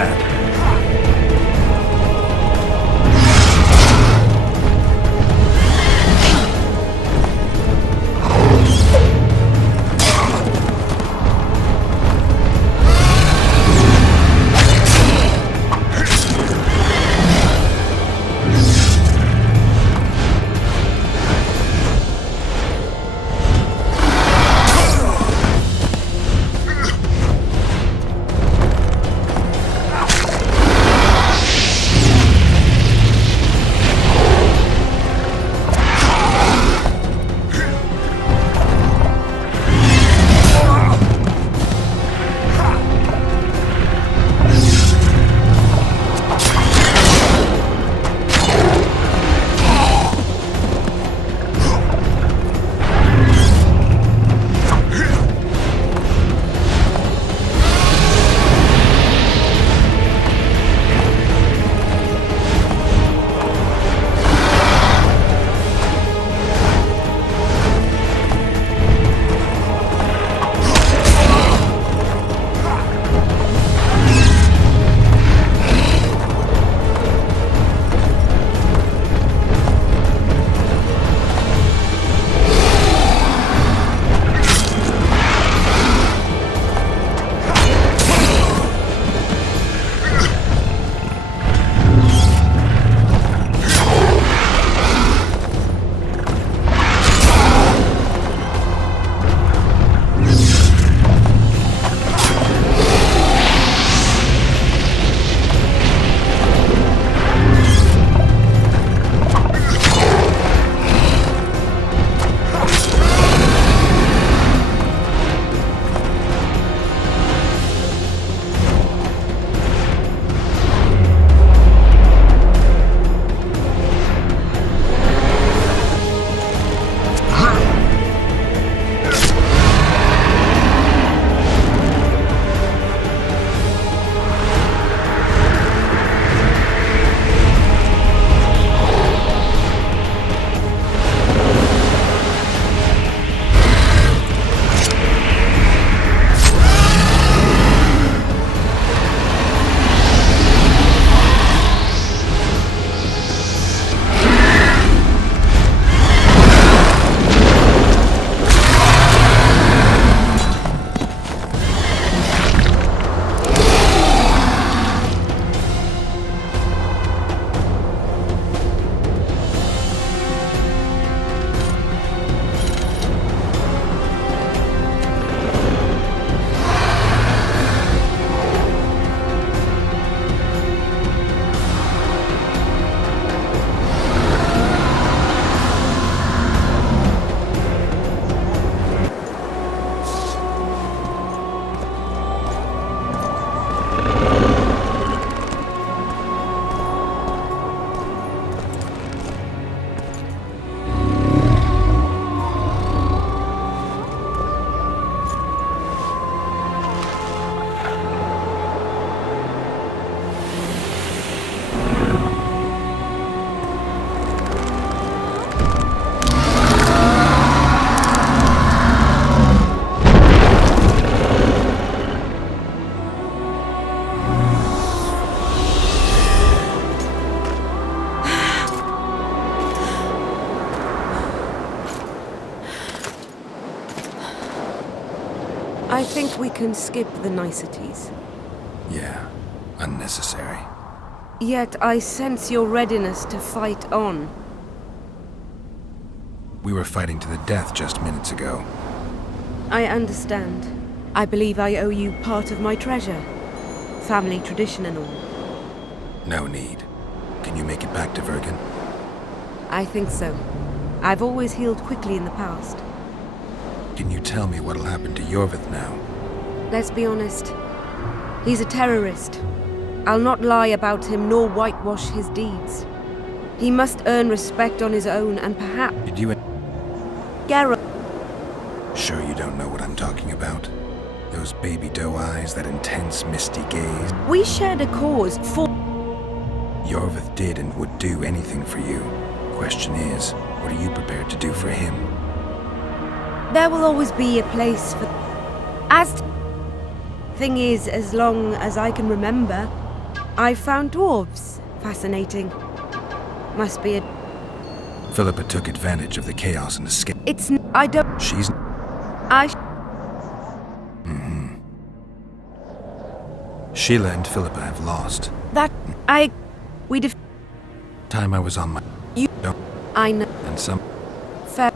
that. I think we can skip the niceties. Yeah, unnecessary. Yet I sense your readiness to fight on. We were fighting to the death just minutes ago. I understand. I believe I owe you part of my treasure. Family tradition and all. No need. Can you make it back to Vergen? I think so. I've always healed quickly in the past. Can you tell me what'll happen to Yorvith now? Let's be honest. He's a terrorist. I'll not lie about him nor whitewash his deeds. He must earn respect on his own and perhaps... Did you... Geralt... Sure you don't know what I'm talking about? Those baby doe eyes, that intense, misty gaze. We shared a cause for... Yorvith did and would do anything for you. Question is, what are you prepared to do for him? There will always be a place for... Thing is, as long as I can remember, I found dwarves fascinating. Must be a... Philippa took advantage of the chaos and escaped. I don't... She's... Sheila and Philippa have lost. Time I was on my... I know. And some... Fair...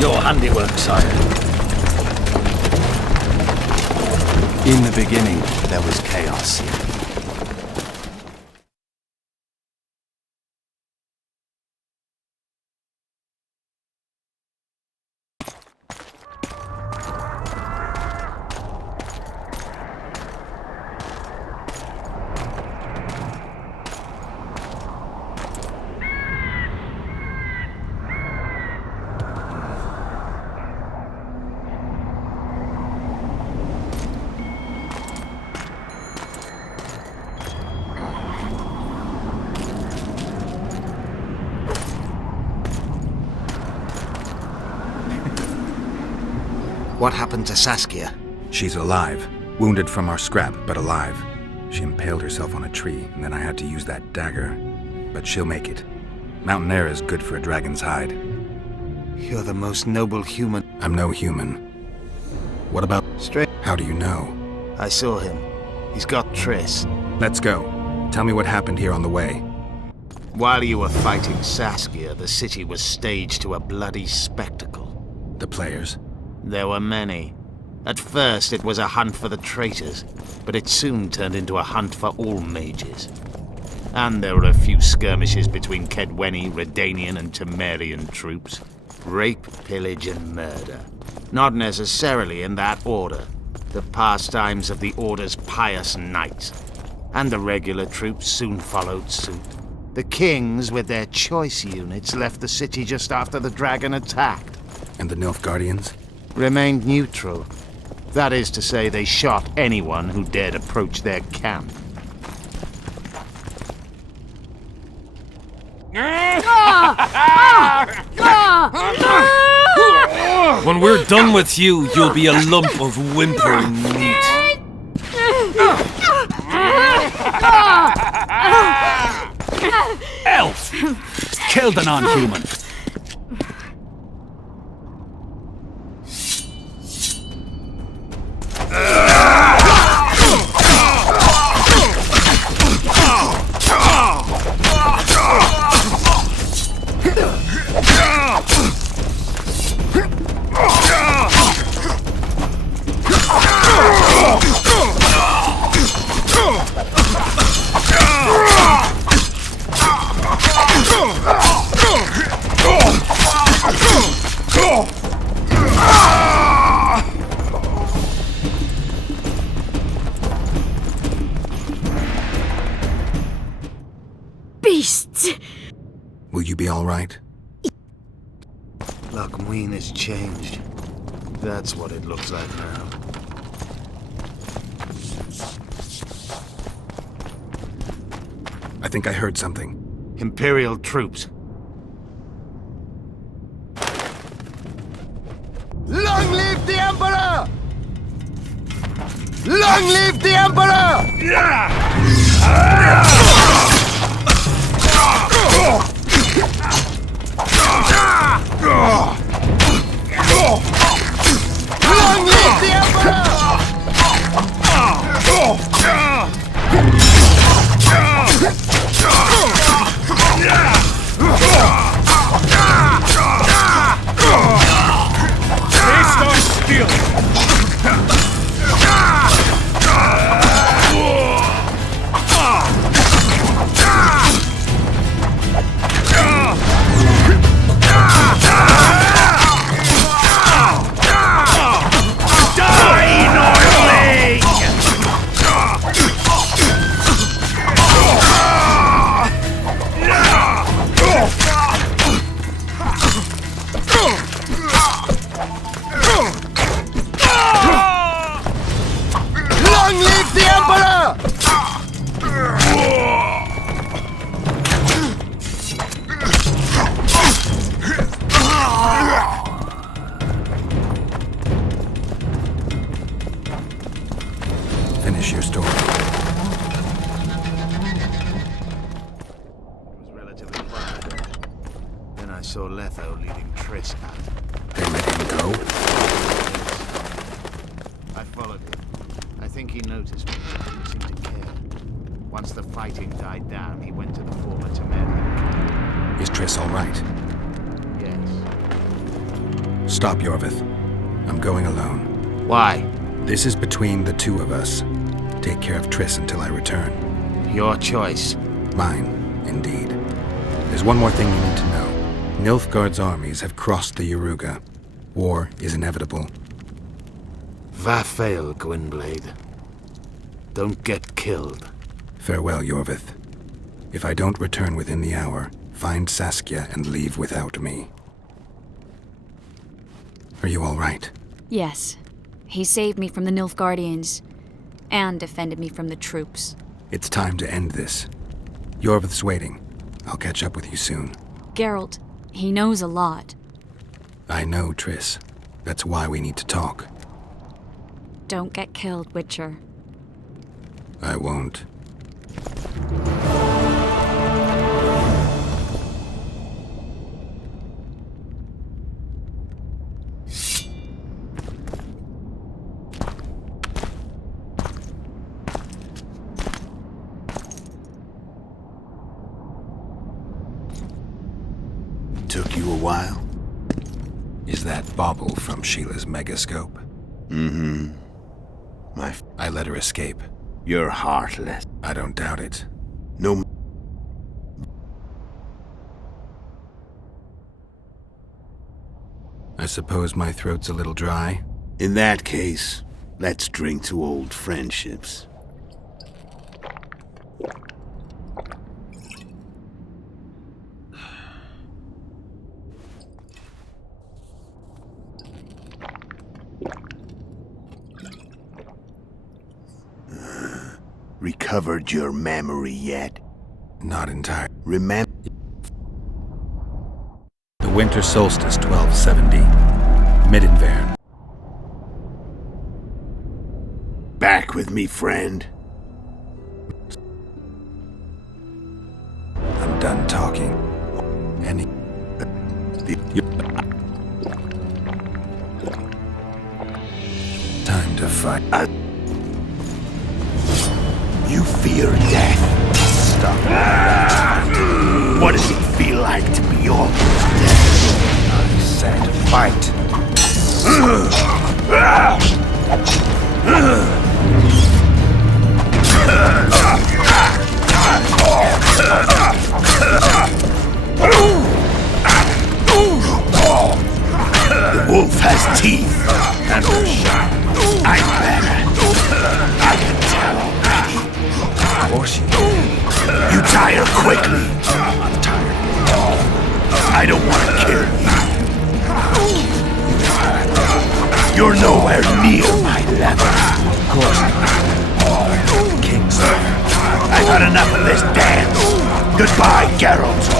Your handiwork, sire. In the beginning, there was chaos. What happened to Saskia? She's alive. Wounded from our scrap, but alive. She impaled herself on a tree, and then I had to use that dagger. But she'll make it. Mountain air is good for a dragon's hide. You're the most noble human. I'm no human. What about... How do you know? I saw him. He's got Triss. Let's go. Tell me what happened here on the way. While you were fighting Saskia, the city was staged to a bloody spectacle. The players? There were many. At first it was a hunt for the traitors, but it soon turned into a hunt for all mages. And there were a few skirmishes between Kaedweni, Redanian and Temerian troops. Rape, pillage and murder. Not necessarily in that order. The pastimes of the Order's pious knights. And the regular troops soon followed suit. The kings, with their choice units, left the city just after the dragon attacked. And the Nilfgaardians? Remained neutral. That is to say, they shot anyone who dared approach their camp. When we're done with you, you'll be a lump of whimpering meat. Elf! Killed a non-human. Beasts! Will you be all right? Lochmuin has changed. That's what it looks like now. I think I heard something. Imperial troops. Long live the Emperor! Long live the Emperor! saw Letho leading Triss out. They let him go? I followed him. I think he noticed me, but didn't seem to care. Once the fighting died down, he went to the former Temerian. Is Triss all right? Yes. Stop, Yorvith. I'm going alone. Why? This is between the two of us. Take care of Triss until I return. Your choice. Mine, indeed. There's one more thing you need to know. Nilfgaard's armies have crossed the Yaruga. War is inevitable. Vafail, Gwynblade. Don't get killed. Farewell, Yorvith. If I don't return within the hour, find Saskia and leave without me. Are you all right? Yes. He saved me from the Nilfgaardians, and defended me from the troops. It's time to end this. Yorvith's waiting. I'll catch up with you soon. Geralt, he knows a lot. I know, Triss. That's why we need to talk. Don't get killed, Witcher. I won't. Took you a while? Is that Bauble from Sheila's megascope? Mm-hmm. I let her escape. You're heartless. I don't doubt it. No. I suppose my throat's a little dry? In that case, let's drink to old friendships. Recovered your memory yet? Not entirely. Remember? The winter solstice, 1270. Middenvern. Back with me, friend. I'm done talking. Time to fight. You fear death. Stop. What does it feel like to be almost dead? I said fight. The wolf has teeth and will shine. I'm better. I can tell already. Of course you do. You tire quickly. I'm tired. I don't want to kill you. You're nowhere near my level. Of course not. King's I've had enough of this dance. Goodbye, Geralt.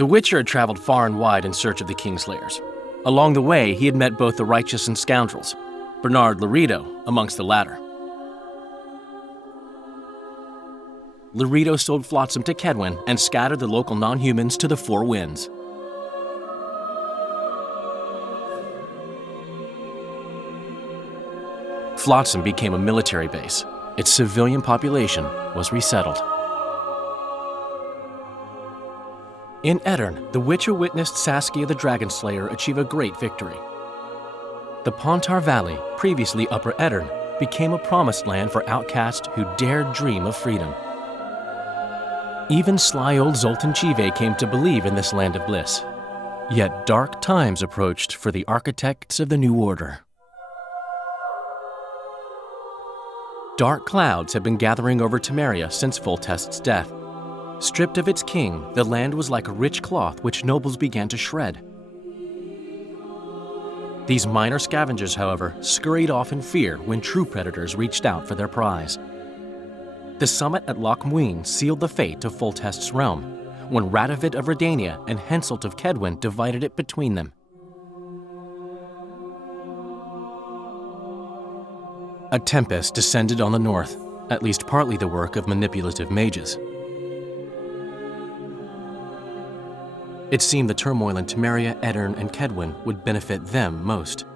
The Witcher had traveled far and wide in search of the Kingslayers. Along the way, he had met both the righteous and scoundrels, Bernard Laredo amongst the latter. Laredo sold Flotsam to Kedwen and scattered the local non-humans to the four winds. Flotsam became a military base. Its civilian population was resettled. In Aedirn, the Witcher witnessed Saskia the Dragonslayer achieve a great victory. The Pontar Valley, previously Upper Aedirn, became a promised land for outcasts who dared dream of freedom. Even sly old Zoltan Chive came to believe in this land of bliss. Yet dark times approached for the architects of the New Order. Dark clouds had been gathering over Temeria since Foltest's death. Stripped of its king, the land was like a rich cloth which nobles began to shred. These minor scavengers, however, scurried off in fear when true predators reached out for their prize. The summit at Loch Muin sealed the fate of Foltest's realm, when Radovid of Redania and Henselt of Kedwen divided it between them. A tempest descended on the north, at least partly the work of manipulative mages. It seemed the turmoil in Temeria, Aedirn, and Kedwen would benefit them most.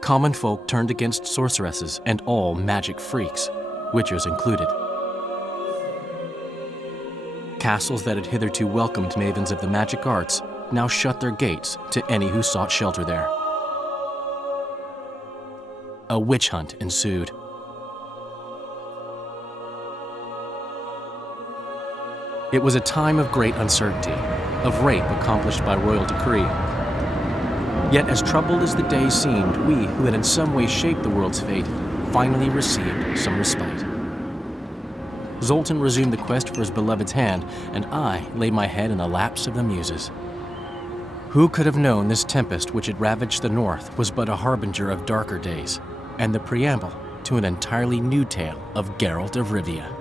Common folk turned against sorceresses and all magic freaks, witchers included. Castles that had hitherto welcomed mavens of the magic arts now shut their gates to any who sought shelter there. A witch hunt ensued. It was a time of great uncertainty, of rape accomplished by royal decree. Yet as troubled as the days seemed, we, who had in some way shaped the world's fate, finally received some respite. Zoltan resumed the quest for his beloved's hand, and I laid my head in the laps of the muses. Who could have known this tempest which had ravaged the north was but a harbinger of darker days, and the preamble to an entirely new tale of Geralt of Rivia.